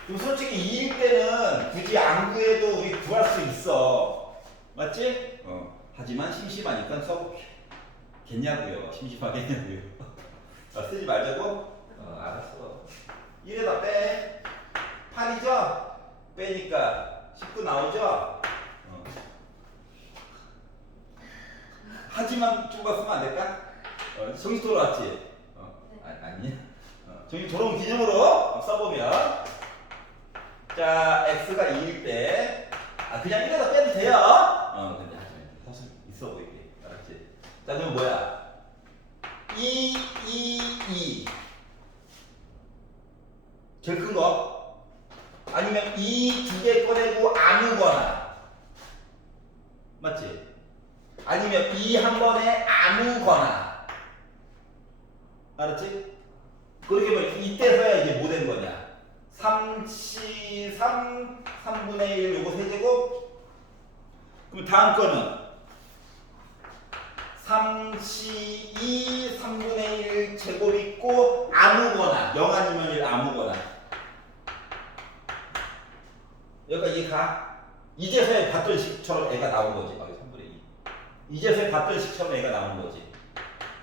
그럼 솔직히 2일 때는 굳이 안 구해도 우리 구할 수 있어. 맞지? 하지만 심심하니까 써겠냐고요. 심심하겠냐고요. 쓰지 말자고? 알았어. 1에다 빼. 8이죠? 빼니까 19 나오죠? 하지만 좀더 쓰면 안 될까? 정신 돌아왔지? 아니. 정신 돌아온 기념으로 써보면 자, x가 2일 때 그냥 1에다 빼도 돼요. 근데 하지만 있어 보이게. 알았지? 자, 그럼 뭐야? 2 제일 큰 거? 아니면 2 두 개 꺼내고 아무거나. 맞지? 아니면 2 한 번에 아무거나. 알았지? 그렇게 보면 이때서야 이제 뭐 된 거냐? 3분의 1 요거 세제곱. 그럼 다음 거는 3C2 3분의 1 제곱 있고 아무거나 0 아니면 1 아무거나. 여기까지 이해가? 이제서야 봤던 식처럼 애가 나온 거지. 3분의 2. 이제서야 봤던 식처럼 애가 나온 거지.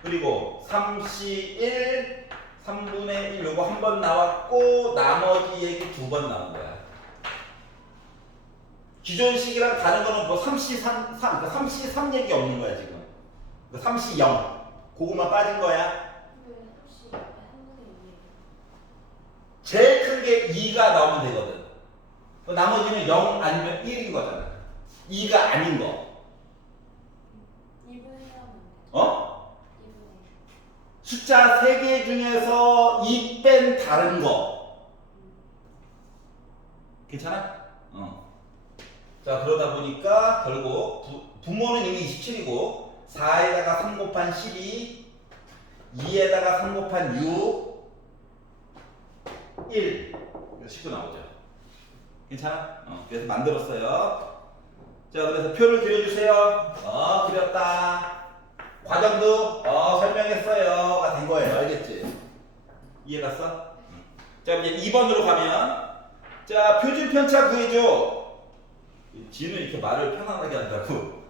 그리고 3C1 3분의 1 요거 한 번 나왔고 나머지 얘기 두 번 나온 거야. 기존 식이랑 다른 거는 뭐 3C3 그러니까 3C3 얘기 없는 거야 지금. 3C 0 그거만 빠진 거야. 왜 3시 3분의 2예요? 제일 큰 게 2가 나오면 되거든. 나머지는 0 아니면 1인 거잖아. 2가 아닌 거. 2분의 1 하면 안 돼. 2분의 1. 숫자 3개 중에서 2 뺀 다른 거. 괜찮아? 자, 그러다 보니까 결국 분모는 이미 27이고 4에다가 3 곱한 12 2에다가 3 곱한 6 1 19 나오죠. 괜찮아? 그래서 만들었어요. 자, 그래서 표를 그려주세요. 그렸다. 과정도 설명했어요가 된 거예요. 알겠지? 이해갔어? 자 이제 2번으로 가면 자 표준 편차 구해줘. 지는 이렇게 말을 편안하게 한다고.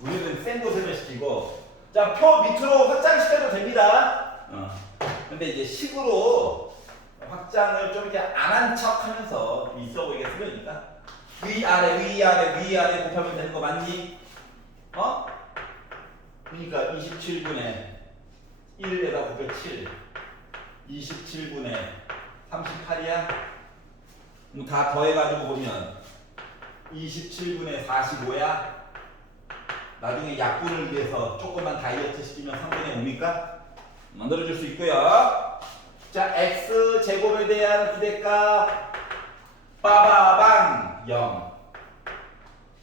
우리는 센 거 설명시키고 자 표 밑으로 확장시켜도 됩니다. 근데 이제 식으로 확장을 좀 이렇게 안 한 척 하면서 있어 보이게 쓰려니까 위아래 위아래 위아래 곱하면 되는 거 맞니? 그러니까 27분의 1에다 곱해 7 27분의 38이야? 그럼 다 더해가지고 보면 27분의 45야? 나중에 약분을 위해서 조금만 다이어트 시키면 3분의 5입니까? 만들어줄 수 있고요. 자, x 제곱에 대한 기대값 빠바방 0.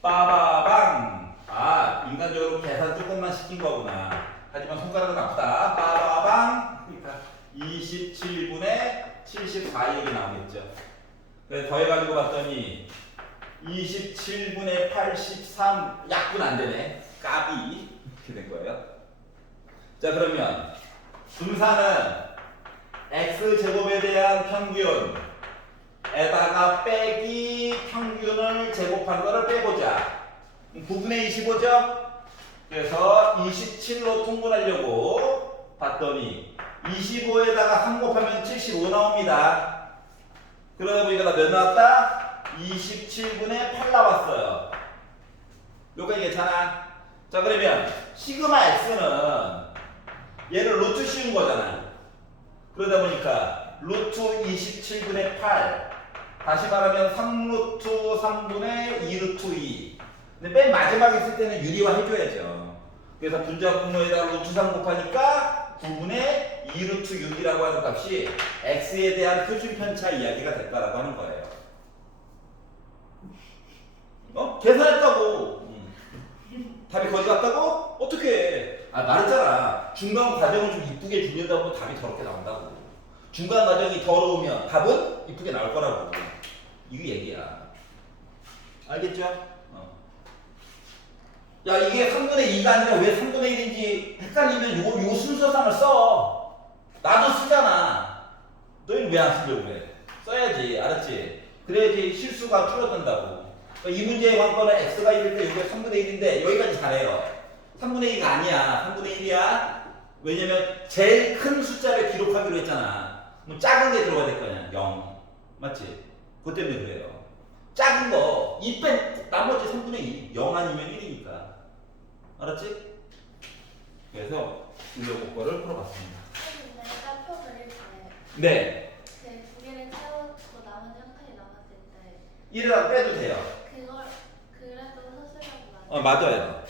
빠바방. 아, 인간적으로 계산 조금만 시킨 거구나. 하지만 손가락은 아프다. 빠바방. 그러니까 27분의 74일이 나오겠죠. 그래서 더해가지고 봤더니 27분의 83 약분 안 되네. 까비 이렇게 된 거예요. 자 그러면 분사는 x 제곱에 대한 평균에다가 빼기 평균을 제곱한 거를 빼보자. 9분의 25죠? 그래서 27로 통분하려고 봤더니 25에다가 3 곱하면 75 나옵니다. 그러다 보니까 나 몇 나왔다? 27분의 8 나왔어요. 여기까지 괜찮아? 자 그러면 시그마 x는 얘를 루트 씌운 거잖아. 그러다 보니까 루트 27분의 8 다시 말하면 3루트 3분의 2루트 2. 근데 맨 마지막에 쓸 때는 유리화 해줘야죠. 그래서 분자 분모에다가 루트 3 곱하니까 9분의 2루트 6이라고 하는 값이 x에 대한 표준 편차 이야기가 됐다라고 하는 거예요. 계산했다고. 답이 거기 갔다고? 어떻게 해? 말했잖아. 중간 과정을 좀 이쁘게 주려다 보면 답이 저렇게 나온다고. 중간 과정이 더러우면 답은 이쁘게 나올 거라고. 이거 얘기야. 알겠죠? 야 이게 3분의 2가 아니라 왜 3분의 1인지 헷갈리면 요 순서상을 써. 나도 쓰잖아. 너희는 왜 안 쓰려고 그래? 써야지. 알았지? 그래야지 실수가 줄어든다고. 이 문제의 관건은 x가 1일 때 여기가 3분의 1인데 여기까지 잘해요. 3분의 2가 아니야. 3분의 1이야. 왜냐면 제일 큰 숫자를 기록하기로 했잖아. 뭐 작은 게 들어가야 될 거냐? 0. 맞지? 그것 때문에 그래요. 작은 거 2 뺀 나머지 3분의 2. 0 아니면 1이니까. 알았지? 그래서 이거 거를 풀어봤습니다. 근데 일단 표 그릴 때 네. 그 두 개를 채우고 나머지 한 칸이 남았을 때 1이라고 빼도 돼요. 그걸 그래도 서술하고 맞아요.